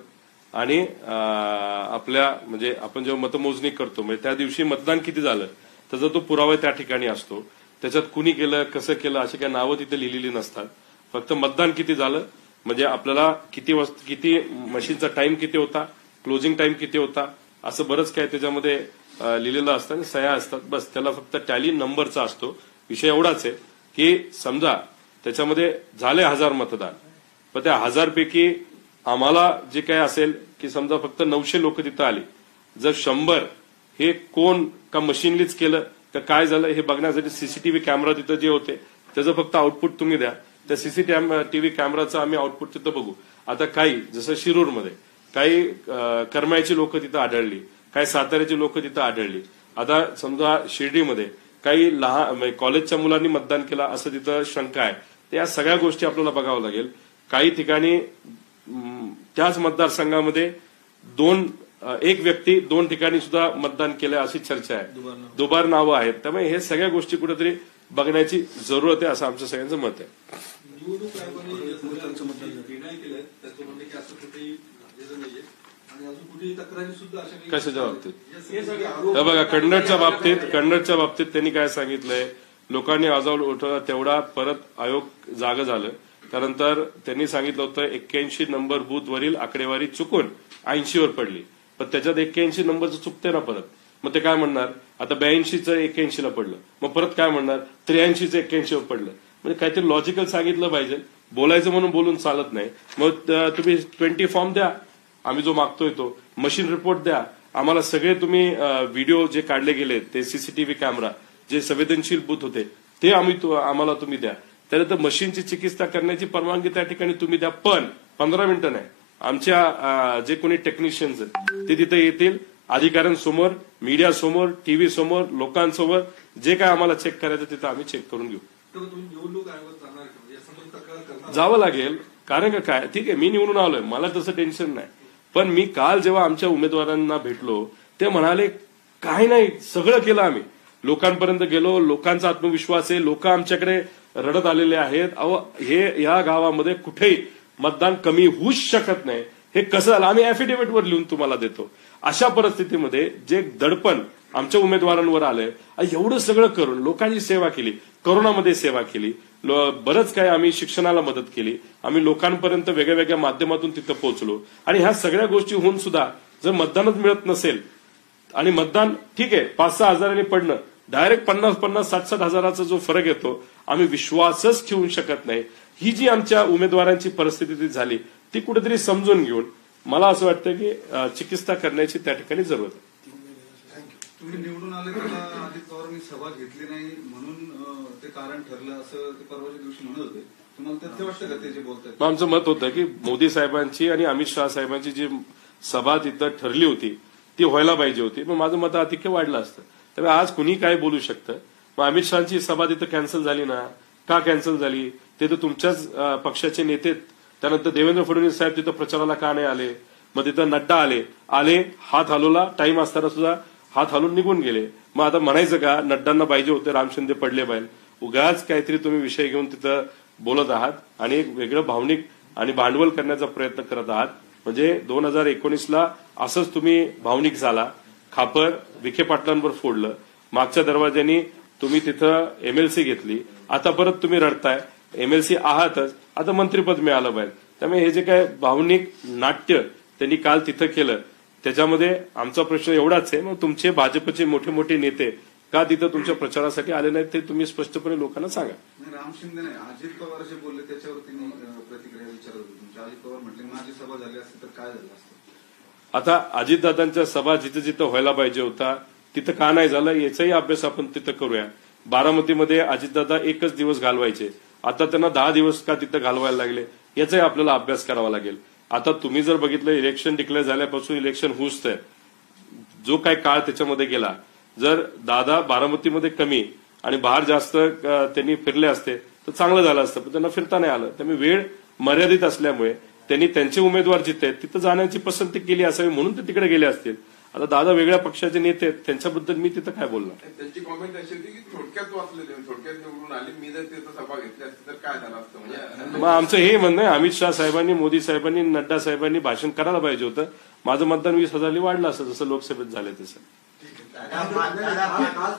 आणि आपल्या म्हणजे आपण जेव्हा मतमोजणी करतो म्हणजे त्या दिवशी मतदान किती झालं त्याचा तो पुरावा त्या ठिकाणी असतो. त्याच्यात कुणी केलं, कसं केलं अशी काही नावं तिथे लिहिलेली नसतात. फक्त मतदान किती झालं म्हणजे आपल्याला किती मशीनचा टाइम किती होता, क्लोजिंग टाइम किती होता, असं बरंच काय त्याच्यामध्ये लिहिलेलं असतं आणि सह्या असतात. बस त्याला फक्त टॅली नंबरचा असतो. विषय एवढाच आहे की समजा त्याच्यामध्ये झाले 1000 मतदान, पण त्या 1000 पैकी आम्हाला जे काय असेल की समजा फक्त 900 लोक तिथं आली, जर 100 हे कोण का मशीनलीच केलं का काय झालं हे बघण्यासाठी सीसीटीव्ही कॅमेरा तिथं जे होते त्याचं फक्त आउटपुट तुम्ही द्या. त्या सीसीटीव्ही कॅमेराचं आम्ही आउटपुट तिथं बघू. आता काही जसं शिरूरमध्ये काही करमाळ्याची लोक तिथं आढळली, काही साताऱ्याची लोक तिथं आढळली. आता समजा शिर्डीमध्ये काही लहान कॉलेजच्या मुलांनी मतदान केलं असं तिथं शंका आहे. तर या सगळ्या गोष्टी आपल्याला बघावं लागेल. काही ठिकाणी त्याच मतदारसंघामध्ये एक व्यक्ती 2 ठिकाणी सुद्धा मतदान केलं अशी चर्चा आहे, दुबार नावं आहेत. त्यामुळे हे सगळ्या गोष्टी कुठेतरी बघण्याची जरूरत आहे असं आमचं सगळ्यांचं मत आहे. निवडणूक आयोगाने निर्णय केले त्याचं म्हणणे की असं कुठेही झालेलं नाहीये आणि अजून कुठेही तक्रारी सुद्धा अशा कशाच्या बाबतीत बघा, कन्नडच्या बाबतीत त्यांनी काय सांगितलंय, लोकांनी आवाज उठवला तेवढा परत आयोग जागं झालं. त्यानंतर त्यांनी सांगितलं होतं 81 नंबर बूथवरील आकडेवारी चुकून 80 वर पडली, पण त्याच्यात 81 नंबरचं चुकते ना परत. मग ते काय म्हणणार, आता 82चं 81 ला पडलं, मग परत काय म्हणणार 83चं 81 वर पडलं. म्हणजे काहीतरी लॉजिकल सांगितलं पाहिजे. बोलायचं म्हणून बोलून चालत नाही. मग तुम्ही 20 फॉर्म द्या, आम्ही जो मागतोय तो मशीन रिपोर्ट द्या आम्हाला. सगळे तुम्ही व्हिडिओ जे काढले गेले ते सीसीटीव्ही कॅमेरा जे संवेदनशील बूथ होते ते आम्हाला तुम्ही द्या. त्यानंतर मशीनची चिकित्सा करण्याची परवानगी त्या ठिकाणी तुम्ही द्या, पण 15 मिनिटं नाही. आमच्या जे कोणी टेक्निशियन्स आहेत ते तिथे येतील, अधिकाऱ्यांसमोर, मीडियासमोर, टीव्ही समोर, लोकांसमोर जे काय आम्हाला चेक करायचं तिथं आम्ही चेक करून घेऊ. निवडणूक आयोगात जावं लागेल. कारण काय, ठीक आहे मी निवडून आलोय, मला तसं टेन्शन नाही. पण मी काल जेव्हा आमच्या उमेदवारांना भेटलो ते म्हणाले काय नाही सगळं केलं आम्ही, लोकांपर्यंत गेलो, लोकांचा आत्मविश्वास आहे, लोक आमच्याकडे रडत आलेले आहेत. अहो हे या गावामध्ये कुठेही मतदान कमी होऊच शकत नाही. हे कसं झालं आम्ही ऍफिडेव्हिटवर लिहून तुम्हाला देतो. अशा परिस्थितीमध्ये जे दडपण आमच्या उमेदवारांवर आलंय, एवढं सगळं करून लोकांची सेवा केली, कोरोनामध्ये सेवा केली, बरंच काय आम्ही शिक्षणाला मदत केली, आम्ही लोकांपर्यंत वेगळ्या वेगळ्या माध्यमातून तिथं पोहोचलो. आणि ह्या सगळ्या गोष्टी होऊन सुद्धा जर मतदानच मिळत नसेल आणि मतदान ठीक आहे 5-6 हजारांनी पडणं, डायरेक्ट 50-50, 60-60 हजाराचा जो फरक येतो, आम्ही विश्वासच ठेवू शकत नाही. ही जी आमच्या उमेदवारांची परिस्थिती झाली ती कुठेतरी समजून घेऊन मला असं वाटतं की चिकित्सा करण्याची त्या ठिकाणी जरूरत आहे. तुम्ही निवडून आले तर अजित पवारांनी सभा घेतली नाही म्हणून ते कारण ठरलं असं ते परवाच्या दिवशी म्हणत होते. तुम्हाला तथ्य वाटतं का ते जे बोलतात? आमचं मत होतं की मोदी साहेबांची आणि अमित शहा साहेबांची जी सभा तिथं ठरली होती ती व्हायला पाहिजे होती, पण माझं मत अधिक वाढलं असतं. त्यामुळे आज कुणी काय बोलू शकतं. मग अमित शहाची सभा तिथं कॅन्सल झाली ना, का कॅन्सल झाली ते तर तुमच्याच पक्षाचे नेते. त्यानंतर देवेंद्र फडणवीस साहेब तिथं प्रचाराला का नाही आले, मग तिथं नड्डा आले हात हलवला, टाइम असताना सुद्धा हात हलवून निघून गेले. मग आता म्हणायचं का नड्डांना पाहिजे होते, राम शिंदे पडले पाहिजे. उगाच काहीतरी तुम्ही विषय घेऊन तिथं बोलत आहात आणि एक वेगळं भावनिक आणि भांडवल करण्याचा प्रयत्न करत आहात. म्हणजे 2019ला असंच तुम्ही भावनिक झाला, खापर विखे पाटलांवर फोडलं, मागच्या दरवाज्यानी तुम्ही तिथं MLC घेतली, आता परत तुम्ही रडताय. MLC आहातच, आता मंत्रीपद मिळालं पाहिजे. त्यामुळे हे जे काय भावनिक नाट्य त्यांनी काल तिथं केलं त्याच्यामध्ये आमचा प्रश्न एवढाच आहे, मग तुमचे भाजपचे मोठे मोठे नेते का तिथं तुमच्या प्रचारासाठी आले नाहीत ते तुम्ही स्पष्टपणे लोकांना सांगा. राम शिंदे नाही, अजित पवार जे बोलले त्याच्यावरती मी प्रतिक्रिया विचारत होतो तुमच्या. अजित पवार म्हटले माझी सभा झाली असती तर काय झालं असतं. आता अजितदादांच्या सभा जिथं जिथं व्हायला पाहिजे होता तिथं का नाही झालं याचाही अभ्यास आपण तिथं करूया. बारामतीमध्ये अजितदादा एकच दिवस घालवायचे, आता त्यांना 10 दिवस का तिथं घालवायला लागले याचाही आपल्याला अभ्यास करावा लागेल. आता तुम्ही जर बघितलं इलेक्शन डिक्लेअर झाल्यापासून इलेक्शन हुसतंय, जो काय काळ त्याच्यामध्ये गेला, जर दादा बारामतीमध्ये कमी आणि बाहेर जास्त त्यांनी फिरले असते तर चांगलं झालं असतं, पण त्यांना फिरता नाही आलं. त्यामुळे वेळ मर्यादित असल्यामुळे त्यांनी त्यांचे उमेदवार जिथे आहेत तिथं जाण्याची पसंती केली असावी म्हणून ते तिकडे गेले असतील. आता दादा वेगळ्या पक्षाचे नेते आहेत, त्यांच्याबद्दल मी तिथं काय बोलणार. त्यांची कॉमेंट अशी होती की थोडक्यात वाचले, थोडक्यात निवडून आले, मी जर तिथं सभा घेतली असती तर काय झालं असतं. म्हणजे मग आमचं हे म्हणणं आहे, अमित शाह साहेबांनी, मोदी साहेबांनी, नड्डा साहेबांनी भाषण करायला पाहिजे होतं. माझं मतदान 20,000 वाढलं असं जसं लोकसभेत झालं तसं. आज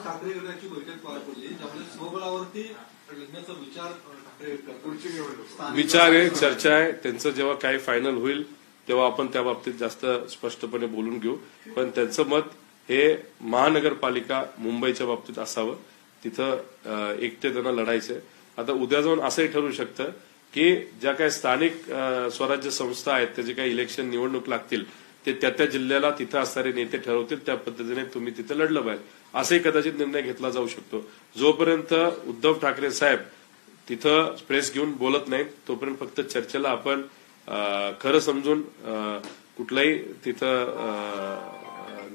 ठाकरे गटाची बैठक पार पडली त्यामुळे स्वबळावरती लढण्याचा विचार ठाकरे करतात. विचार आहे, चर्चा आहे, त्यांचं जेव्हा काही फायनल होईल तेव्हा आपण त्या बाबतीत जास्त स्पष्टपणे बोलून घेऊ. पण त्यांचं मत हे महानगरपालिका मुंबईच्या बाबतीत असावं, तिथं एकतेनं लढायचंय. आता उद्या जाऊन असंही ठरू शकतं की ज्या काही स्थानिक स्वराज्य संस्था आहेत त्याचे काही इलेक्शन निवडणूक लागतील ते त्या जिल्ह्याला तिथं असणारे नेते ठरवतील, त्या पद्धतीने तुम्ही तिथं लढलं पाहिजे असाही कदाचित निर्णय घेतला जाऊ शकतो. जोपर्यंत उद्धव ठाकरे साहेब तिथं प्रेस घेऊन बोलत नाहीत तोपर्यंत फक्त चर्चेला आपण खरं समजून कुठलाही तिथं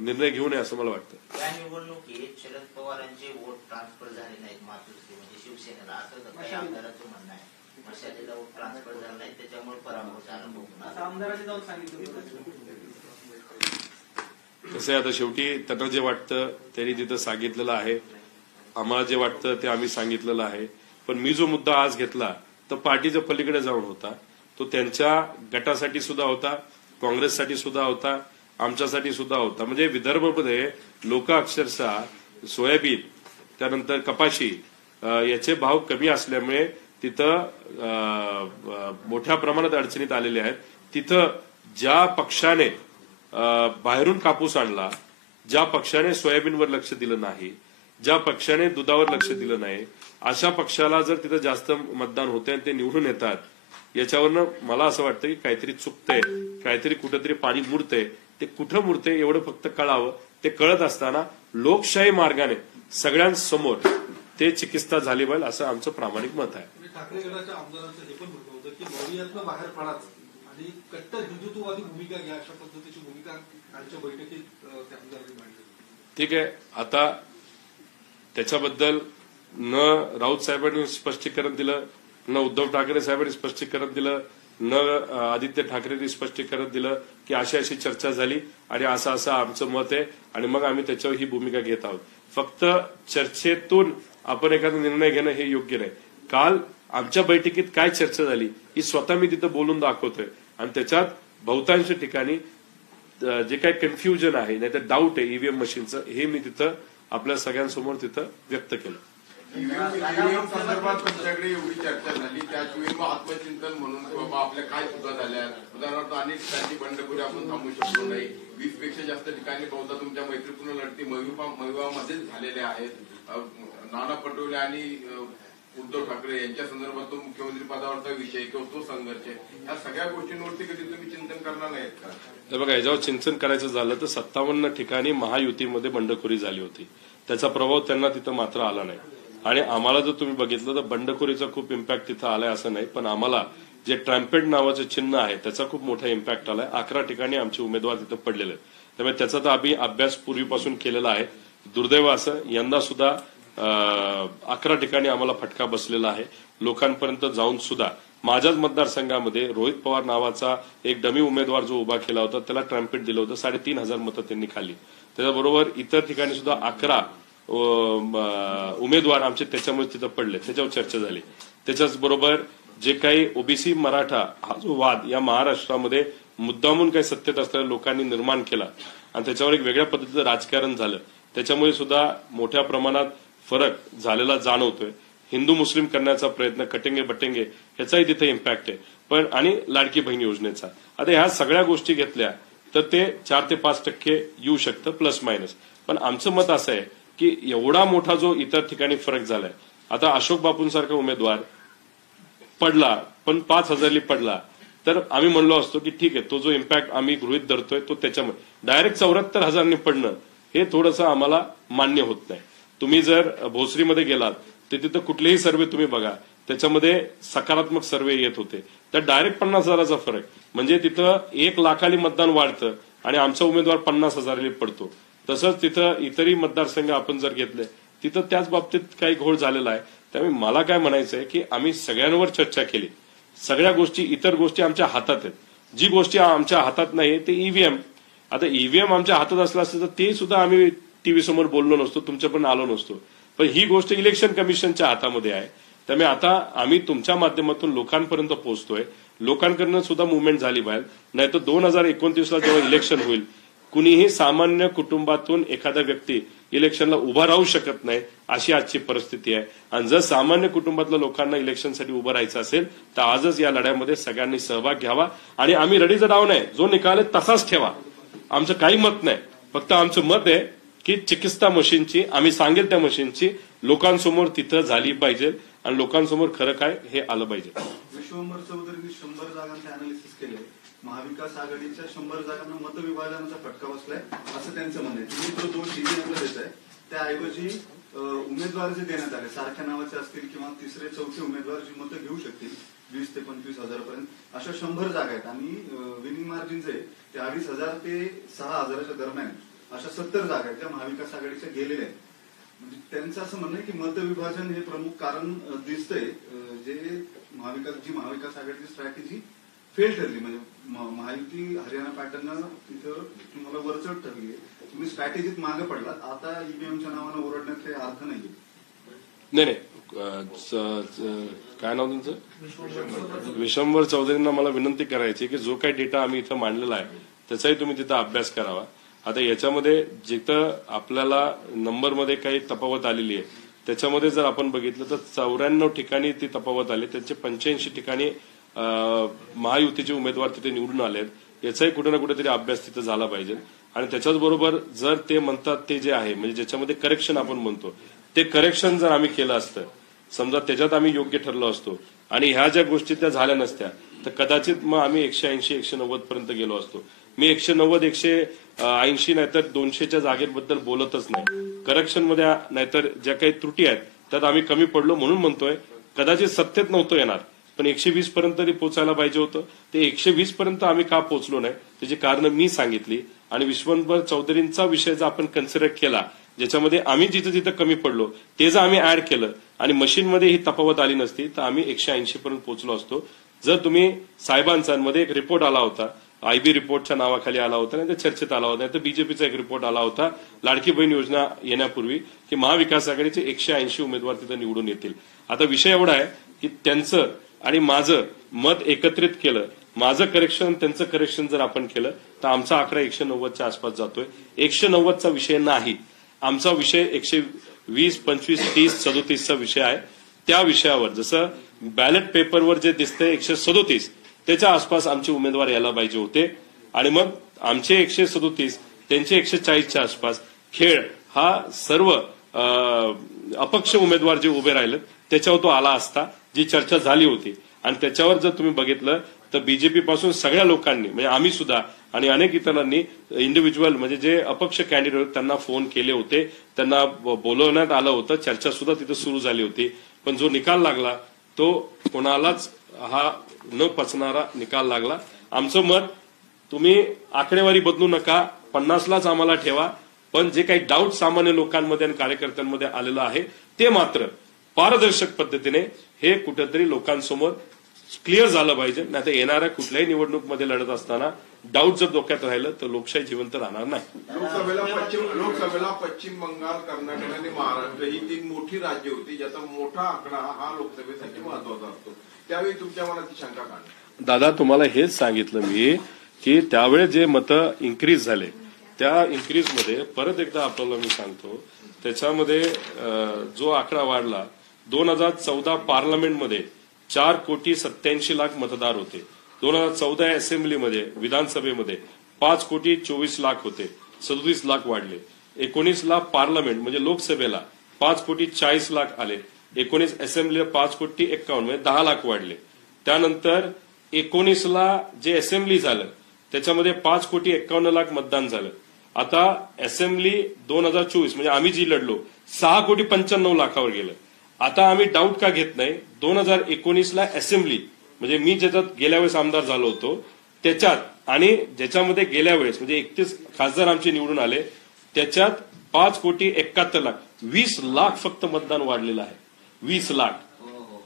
निर्णय घेऊ नये असं मला वाटतं. या निवडणुकीत शरद पवारांचे वोट ट्रान्सफर झाले नाहीत मातृश्री म्हणजे शिवसेनेला, असं काही आमदारांचं म्हणणं आहे. मशालीला वोट ट्रान्सफर झालं नाही त्याच्यामुळे पराभव झाला. आमदारांनी जाऊन सांगितलं. कसं आहे, आता शेवटी त्यांना जे वाटतं त्यांनी तिथं सांगितलेलं आहे, आम्हाला जे वाटतं ते आम्ही सांगितलेलं आहे. पण मी जो मुद्दा आज घेतला तो पार्टीच्या पलीकडे जाऊन होता, तो त्यांच्या गटासाठी सुद्धा होता, काँग्रेससाठी सुद्धा होता, आमच्यासाठी सुद्धा होता. म्हणजे विदर्भमध्ये लोक अक्षरशः सोयाबीन त्यानंतर कपाशी याचे भाव कमी असल्यामुळे तिथं मोठ्या प्रमाणात अडचणीत आलेले आहेत. तिथं ज्या पक्षाने बाहेरून कापूस आणला, ज्या पक्षाने सोयाबीनवर लक्ष दिलं नाही, ज्या पक्षाने दुधावर लक्ष दिलं नाही, अशा पक्षाला जर तिथं जास्त मतदान होते आणि ते निवडून येतात, याच्यावरनं मला असं वाटतं की काहीतरी चुकतंय, काहीतरी कुठंतरी पाणी मुरतंय. ते कुठं मुरतंय एवढं फक्त कळावं. ते कळत असताना लोकशाही मार्गाने सगळ्यांसमोर ते चिकित्सा झाली पाहिजे असं आमचं प्रामाणिक मत आहे. ठाकरे गटाच्या आमदारांचं हे पण म्हणणं होतं की मोदीयातनं बाहेर पडाच आणि कट्टर हिंदुत्ववादी भूमिका घ्या, अशा पद्धतीची भूमिका आजच्या बैठकीत त्या आमदारांनी मांडली. ठीक आहे, आता त्याच्याबद्दल न राऊत साहेबांनी स्पष्टीकरण दिलं, न उद्धव ठाकरे साहेबांनी स्पष्टीकरण दिलं, न आदित्य ठाकरेंनी स्पष्टीकरण दिलं की अशी अशी चर्चा झाली आणि असं असं आमचं मत आहे आणि मग आम्ही त्याच्यावर ही भूमिका घेत आहोत. फक्त चर्चेतून आपण एखादा निर्णय घेणं हे योग्य नाही. काल आमच्या बैठकीत काय चर्चा झाली ही स्वतः मी तिथं बोलून दाखवतोय आणि त्याच्यात बहुतांश ठिकाणी जे काही कन्फ्युजन आहे नाही तर डाऊट आहे ईव्हीएम मशीनचं हे मी तिथं आपल्या सगळ्यांसमोर तिथं व्यक्त केलं. ईव्हीएम संदर्भात तुमच्याकडे एवढी चर्चा झाली, त्याचवेळी मग आत्मचिंतन म्हणून बाबा आपल्या काय चुका झाल्या, उदाहरणार्थ अनेक ठिकाणी बंडखोरी आपण थांबू शकलो नाही. 20 पेक्षा जास्त ठिकाणी बहुधा तुमच्या मैत्रीपूर्ण लढती मयुवामध्येच झालेल्या आहेत. नाना पटोले आणि उद्धव ठाकरे यांच्या संदर्भात तो मुख्यमंत्री पदावरचा विषय किंवा तो संघर्ष, या सगळ्या गोष्टींवरती कधी तुम्ही चिंतन करणार नाहीत का? तर बघा, याच्यावर चिंतन करायचं झालं तर 57 ठिकाणी महायुतीमध्ये बंडखोरी झाली होती, त्याचा प्रभाव त्यांना तिथं मात्र आला नाही. आणि आम्हाला जर तुम्ही बघितलं तर बंडखोरीचा खूप इम्पॅक्ट तिथं आलाय असं नाही, पण आम्हाला जे ट्रम्पेट नावाचं चिन्ह आहे त्याचा खूप मोठा इम्पॅक्ट आलाय. 11 ठिकाणी आमचे उमेदवार तिथं पडलेले आहेत. त्यामुळे त्याचा तर आम्ही अभ्यास पूर्वीपासून केलेला आहे. दुर्दैव असं यंदा सुद्धा 11 ठिकाणी आम्हाला फटका बसलेला आहे. लोकांपर्यंत जाऊन सुद्धा माझ्याच मतदारसंघामध्ये रोहित पवार नावाचा एक डमी उमेदवार जो उभा केला होता त्याला ट्रम्पेट दिलं होतं, 3,500 मतं त्यांनी खाल्ली. त्याच्याबरोबर इतर ठिकाणी सुद्धा 11 उमेदवार आमचे त्याच्यामुळे तिथं पडले, त्याच्यावर चर्चा झाली. त्याच्याच बरोबर जे काही ओबीसी मराठा हा जो वाद या महाराष्ट्रामध्ये मुद्दामून काही सत्तेत असलेल्या लोकांनी निर्माण केला आणि त्याच्यावर एक वेगळ्या पद्धतीचं राजकारण झालं, त्याच्यामुळे सुद्धा मोठ्या प्रमाणात फरक झालेला जाणवतोय. हिंदू मुस्लिम करण्याचा प्रयत्न कटेंगे बटेंगे ह्याचाही तिथे इम्पॅक्ट आहे. पण आणि लाडकी बहीण योजनेचा आता ह्या सगळ्या गोष्टी घेतल्या तर ते 4 ते 5% येऊ शकतं प्लस मायनस. पण आमचं मत असं आहे की एवढा मोठा जो इतर ठिकाणी फरक झालाय, आता अशोक बापूंसारखा उमेदवार पडला पण 5,000 पडला तर आम्ही म्हणलो असतो की ठीक आहे, तो जो इम्पॅक्ट आम्ही गृहीत धरतोय तो त्याच्यामध्ये डायरेक्ट 74,000 पडणं हे थोडंसं आम्हाला मान्य होत नाही. तुम्ही जर भोसरीमध्ये गेलात तर तिथं कुठलेही सर्वे तुम्ही बघा, त्याच्यामध्ये सकारात्मक सर्वे येत होते. तर डायरेक्ट 50,000चा फरक म्हणजे तिथं 1 लाखाली मतदान वाढतं आणि आमचा उमेदवार 50,000 पडतो. तसंच तिथं इतरही मतदारसंघ आपण जर घेतले तिथं त्याच बाबतीत काही घोळ झालेला आहे. त्यामुळे मला काय म्हणायचं आहे की आम्ही सगळ्यांवर चर्चा केली. सगळ्या गोष्टी इतर गोष्टी आमच्या हातात आहेत. जी गोष्टी आमच्या हातात नाही ते ईव्हीएम. आता ईव्हीएम आमच्या हातात असलं असतं तर ते सुद्धा आम्ही टीव्ही समोर बोललो नसतो, तुमच्यापर्यंत आलो नसतो. पण ही गोष्ट इलेक्शन कमिशनच्या हातामध्ये आहे. त्यामुळे आता आम्ही तुमच्या माध्यमातून लोकांपर्यंत पोहोचतोय. लोकांकडनं सुद्धा मुवमेंट झाली पाहिजे. नाही तर 2029ला जेव्हा इलेक्शन होईल कुणीही सामान्य कुटुंबातून एखादा व्यक्ती इलेक्शनला उभा राहू शकत नाही अशी आजची परिस्थिती आहे. आणि जर सामान्य कुटुंबातल्या लोकांना इलेक्शनसाठी उभं राहायचं असेल तर आजच या लढ्यामध्ये सगळ्यांनी सहभाग घ्यावा. आणि आम्ही रेडीचं डाव नाही, जो निकाल आहे तसाच ठेवा. आमचं काही मत नाही, फक्त आमचं मत आहे की चिकित्सा मशीनची आम्ही सांगेल त्या मशीनची लोकांसमोर तिथं झाली पाहिजे आणि लोकांसमोर खरं काय हे आलं पाहिजे. विश्वंभर चौधरींनी 100 जागांचे अनालिसिस केले. महाविकास आघाडीच्या 100 जागांना मतविभाजनाचा फटका बसलाय असं त्यांचं म्हणणं आहे. तुम्ही तो दोष ईव्हीएमला देत आहे, त्याऐवजी उमेदवार जे देण्यात आले सारख्या नावाचे असतील किंवा तिसरे चौथे उमेदवार जी मतं घेऊ शकतील 20 ते 25,000 पर्यंत अशा 100 जागा आहेत. आणि विनिंग मार्जिन जे ते 2,500 ते 6,000च्या दरम्यान अशा 70 जागा आहेत ज्या महाविकास आघाडीच्या गेलेल्या आहेत. म्हणजे त्यांचं असं म्हणणं आहे की मतविभाजन हे प्रमुख कारण दिसतंय. जे महाविकास आघाडीची स्ट्रॅटेजी फेल ठरली. म्हणजे महायुती हरियाणा पॅटर्न तिथं तुम्हाला वरचढ ठरली. तुम्ही स्ट्रॅटेजीत मागे पडलात. आता ईव्हीएमच्या नावानं ओरडण्यात काही अर्थ नाहीये. नाही काय नाव तुमचं? विश्वंभर चौधरींना मला विनंती करायची की जो काही डेटा आम्ही इथं मांडलेला आहे त्याचाही तुम्ही तिथं अभ्यास करावा. आता याच्यामध्ये जिथं आपल्याला नंबरमध्ये काही तफावत आलेली आहे त्याच्यामध्ये जर आपण बघितलं तर 94 ठिकाणी ती तफावत आली. त्यांचे 85 ठिकाणी महायुतीचे उमेदवार तिथे निवडून आले आहेत. याचाही कुठे ना कुठेतरी अभ्यास तिथं झाला पाहिजे. आणि त्याच्याच बरोबर जर ते म्हणतात ते जे आहे म्हणजे ज्याच्यामध्ये करेक्शन आपण म्हणतो ते करेक्शन जर आम्ही केलं असतं, समजा त्याच्यात आम्ही योग्य ठरलो असतो आणि ह्या ज्या गोष्टी त्या झाल्या नसत्या तर कदाचित मग आम्ही 180-190 पर्यंत गेलो असतो. मी 190, 180 नाहीतर 200च्या जागेबद्दल बोलतच नाही. करेक्शन मध्ये नाहीतर ज्या काही त्रुटी आहेत त्यात आम्ही कमी पडलो म्हणून म्हणतोय. कदाचित सत्तेत नव्हतं येणार पण 120 पर्यंत तरी पोहोचायला पाहिजे होतं. ते 120 पर्यंत आम्ही का पोहोचलो नाही त्याची कारणं मी सांगितली. आणि विश्वंभर चौधरींचा विषय जर आपण कन्सिडर केला ज्याच्यामध्ये आम्ही जिथं जिथं कमी पडलो ते जर आम्ही ऍड केलं आणि मशीनमध्ये ही तफावत आली नसती तर आम्ही 180 पर्यंत पोहोचलो असतो. जर तुम्ही साहेबांचा मध्ये एक रिपोर्ट आला होता, आयबी रिपोर्टच्या नावाखाली आला होता, नाही तर चर्चेत आला होता, नाही तर बीजेपीचा एक रिपोर्ट आला होता लाडकी बहीण योजना येण्यापूर्वी की महाविकास आघाडीचे 180 उमेदवार तिथं निवडून येतील. आता विषय एवढा आहे की त्यांचं आणि माझं मत एकत्रित केलं, माझं करेक्शन त्यांचं करेक्शन जर आपण केलं तर आमचा आकडा 190च्या आसपास जातोय. 190चा विषय नाही, आमचा विषय 120, 25, 30, 37चा विषय आहे. त्या विषयावर जसं बॅलेट पेपरवर जे दिसतंय 137 त्याच्या आसपास आमचे उमेदवार यायला पाहिजे होते. आणि मग आमचे 137 त्यांचे 140च्या आसपास खेळ हा सर्व अपक्ष उमेदवार जे उभे राहिले त्याच्यावर तो आला असता, जी चर्चा झाली होती. आणि त्याच्यावर जर तुम्ही बघितलं तर बीजेपी पासून सगळ्या लोकांनी म्हणजे आम्ही सुद्धा आणि अनेक इतरांनी इंडिव्हिज्युअल म्हणजे जे अपक्ष कॅन्डिडेट त्यांना फोन केले होते, त्यांना बोलवण्यात आलं होतं, चर्चा सुद्धा तिथे सुरू झाली होती. पण जो निकाल लागला तो कोणालाच हा न पचणारा निकाल लागला. आमचं मत तुम्ही आकडेवारी बदलू नका, 50लाच आम्हाला ठेवा. पण जे काही डाऊट सामान्य लोकांमध्ये आणि कार्यकर्त्यांमध्ये आलेलं आहे ते मात्र पारदर्शक पद्धतीने हे कुठेतरी लोकांसमोर क्लिअर झालं पाहिजे. नाही तर येणाऱ्या कुठल्याही निवडणूकमध्ये लढत असताना डाऊट जर डोक्यात राहिलं तर लोकशाही जिवंत राहणार नाही. लोकसभेला पश्चिम बंगाल, कर्नाटक आणि महाराष्ट्र ही 3 मोठी राज्य होती ज्याचा मोठा आकडा हा लोकसभेसाठी महत्वाचा असतो. त्यावेळी तुमच्या मनात शंका काढली. दादा तुम्हाला हेच सांगितलं मी की त्यावेळेस जे मतं इन्क्रीज झाले त्या इन्क्रीजमध्ये परत एकदा आपल्याला मी सांगतो त्याच्यामध्ये जो आकडा वाढला 2014 पार्लमेंटमध्ये 4,87,00,000 मतदार होते. 2014 असेंब्लीमध्ये विधानसभेमध्ये 5,24,00,000 होते. 37 लाख वाढले. 19ला पार्लमेंट म्हणजे लोकसभेला 5,40,40,00,000 आले. 19 असेंब्लीला 5,51,00,000 म्हणजे 10 लाख वाढले. त्यानंतर 19ला जे असेंब्ली झालं त्याच्यामध्ये 5,51,00,000 मतदान झालं. आता असेंब्ली 2024 म्हणजे आम्ही जी लढलो 6,95,00,000 गेलं. आता आम्ही डाऊट का घेत नाही, 2019ला असेंब्ली म्हणजे मी ज्याच्यात गेल्या वेळेस आमदार झालो होतो त्याच्यात आणि ज्याच्यामध्ये गेल्या वेळेस म्हणजे 31 खासदार आमचे निवडून आले त्याच्यात 5,71,00,000 20 लाख फक्त मतदान वाढलेलं आहे. 20 लाख.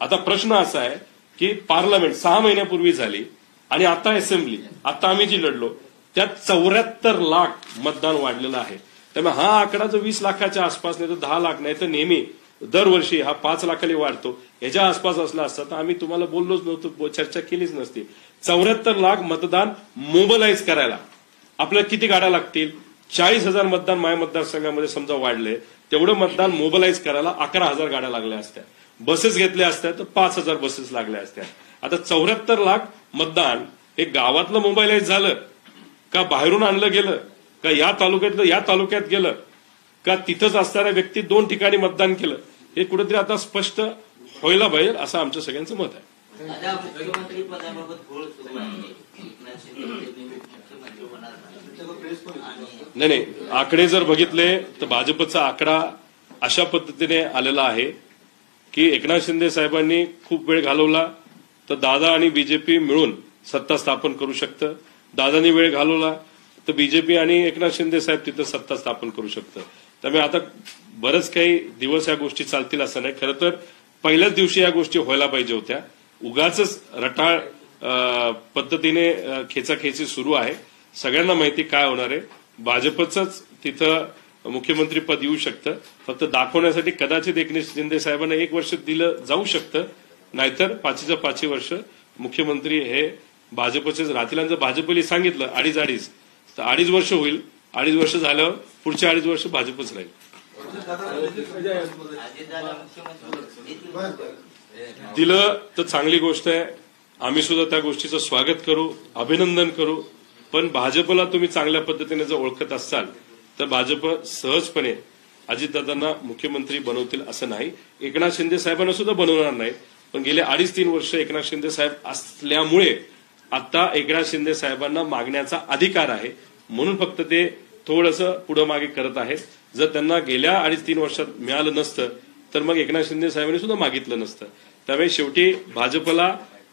आता प्रश्न असा आहे की पार्लमेंट 6 महिन्यापूर्वी झाली आणि आता असेंब्ली आता आम्ही जी लढलो त्यात 74 लाख मतदान वाढलेलं आहे. त्यामुळे हा आकडा जर 20 लाखाच्या आसपास नाही तर 10 लाख नाही तर नेहमी दरवर्षी हा 5 लाखाला वाढतो याच्या आसपास असला असता तर आम्ही तुम्हाला बोललोच नव्हतो, चर्चा केलीच नसती. 74 लाख मतदान मोबिलाइज करायला आपल्याला किती गाड्या लागतील? 40,000 मतदान माझ्या मतदारसंघामध्ये समजा वाढले तेवढं मतदान मोबिलाइज करायला 11,000 गाड्या लागल्या असत्या. बसेस घेतल्या असत्या तर 5,000 बसेस लागल्या असत्या. आता 74 लाख मतदान हे गावातलं मोबिलाइज झालं का बाहेरून आणलं गेलं का या तालुक्यातलं या तालुक्यात गेलं का तिथंच असणाऱ्या व्यक्ती 2 ठिकाणी मतदान केलं हे कुठेतरी आता स्पष्ट व्हायला पाहिजे असं आमचं सगळ्यांचं मत आहे. मुख्यमंत्री पदाबाबत घोळ सुरू आहे. एकनाथ शिंदे मुख्यमंत्री होणार नाही नाही आकडे जर बघितले तर भाजपचा आकडा अशा पद्धतीने आलेला आहे की एकनाथ शिंदे साहेबांनी खूप वेळ घालवला तर दादा आणि बीजेपी मिळून सत्ता स्थापन करू शकतं. दादांनी वेळ घालवला तर बीजेपी आणि एकनाथ शिंदे साहेब तिथं सत्ता स्थापन करू शकतं. त्यामुळे आता बरेच काही दिवस या गोष्टी चालतील असं नाही. खरं तर पहिल्याच दिवशी या गोष्टी व्हायला पाहिजे होत्या. उगाच रटाळ पद्धतीने खेचाखेची सुरू आहे. सगळ्यांना माहिती काय होणार आहे. भाजपचंच तिथं मुख्यमंत्री पद येऊ शकतं. फक्त दाखवण्यासाठी कदाचित एकनाथ शिंदे साहेबांना 1 वर्ष दिलं जाऊ शकतं नाहीतर 5च्या 5 वर्ष मुख्यमंत्री हे भाजपचेच राहतील. आणि जर भाजपने सांगितलं 2.5 तर 2.5 वर्ष होईल. 2.5 वर्ष झाल्यावर पुढच्या 2.5 वर्ष भाजपच राहील. दिलं तर चांगली गोष्ट आहे. आम्ही सुद्धा त्या गोष्टीचं स्वागत करू, अभिनंदन करू. पण भाजपला तुम्ही चांगल्या पद्धतीने जर ओळखत असाल तर भाजप सहजपणे अजितदादांना मुख्यमंत्री बनवतील असं नाही. एकनाथ शिंदे साहेबांना सुद्धा बनवणार नाही. पण गेले 2.5-3 वर्ष एकनाथ शिंदे साहेब असल्यामुळे आता एकनाथ शिंदे साहेबांना मागण्याचा अधिकार आहे म्हणून फक्त ते थोडंसं पुढं मागे करत आहेत. जर त्यांना गेल्या 2.5-3 वर्षात मिळालं नसतं तर मग एकनाथ शिंदे साहेबांनी सुद्धा मागितलं नसतं. त्यामुळे शेवटी भाजपला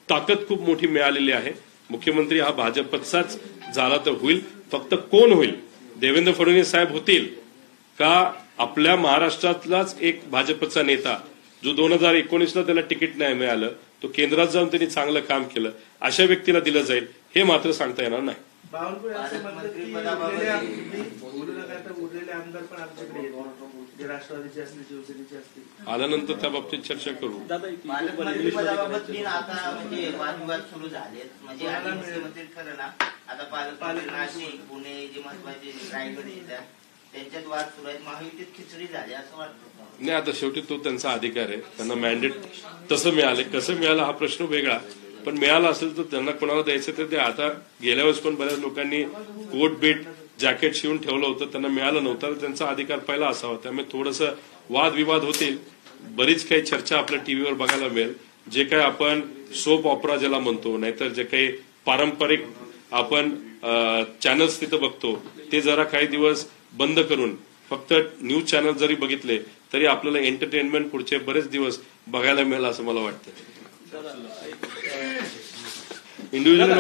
ताकद खूप मोठी मिळालेली आहे. मुख्यमंत्री हा भाजपचाच झाला तर होईल. फक्त कोण होईल? देवेंद्र फडणवीस साहेब होतील का आपल्या महाराष्ट्रातलाच एक भाजपचा नेता जो 2019ला त्याला तिकीट नाही मिळालं तो केंद्रात जाऊन त्यांनी चांगलं काम केलं अशा व्यक्तीला दिलं जाईल हे मात्र सांगता येणार नाही. बावनकुळे असं म्हणतात की उरलेले आमदार पण आमच्याकडे येतील, राष्ट्रवादीचे असतील शिवसेनेचे असतील. आल्यानंतर त्या बाबतीत चर्चा करू. पालकमंत्री पदाबाबत आता म्हणजे वादविवाद सुरू झालेत. म्हणजे मुख्यमंत्री खरं ना आता पालकमंत्री नाशिक पुणे जे महत्वाचे रायगड येतात त्यांच्यात वाद सुरू आहेत. महायुतीत खिचडी झाली असं वाटतं नाही. आता शेवटी तो त्यांचा अधिकार आहे. त्यांना मॅन्डेट तसं मिळाले कसं मिळालं हा प्रश्न वेगळा. पण मिळालं असेल तर त्यांना कोणाला द्यायचं तर ते. आता गेल्या वेळेस पण बऱ्याच लोकांनी कोट बीट जॅकेट शिवून ठेवलं होतं त्यांना मिळालं नव्हतं तर त्यांचा अधिकार पहिला असावा. त्यामुळे थोडंसं वादविवाद होतील. बरीच काही चर्चा आपल्या टीव्हीवर बघायला मिळेल. जे काही आपण सोप ऑपरा ज्याला म्हणतो नाहीतर जे काही पारंपरिक आपण चॅनल्स तिथं बघतो ते जरा काही दिवस बंद करून फक्त न्यूज चॅनल जरी बघितले तरी आपल्याला एंटरटेनमेंट पुढचे बरेच दिवस बघायला मिळेल असं मला वाटतं. इंडिव्हिज्युअल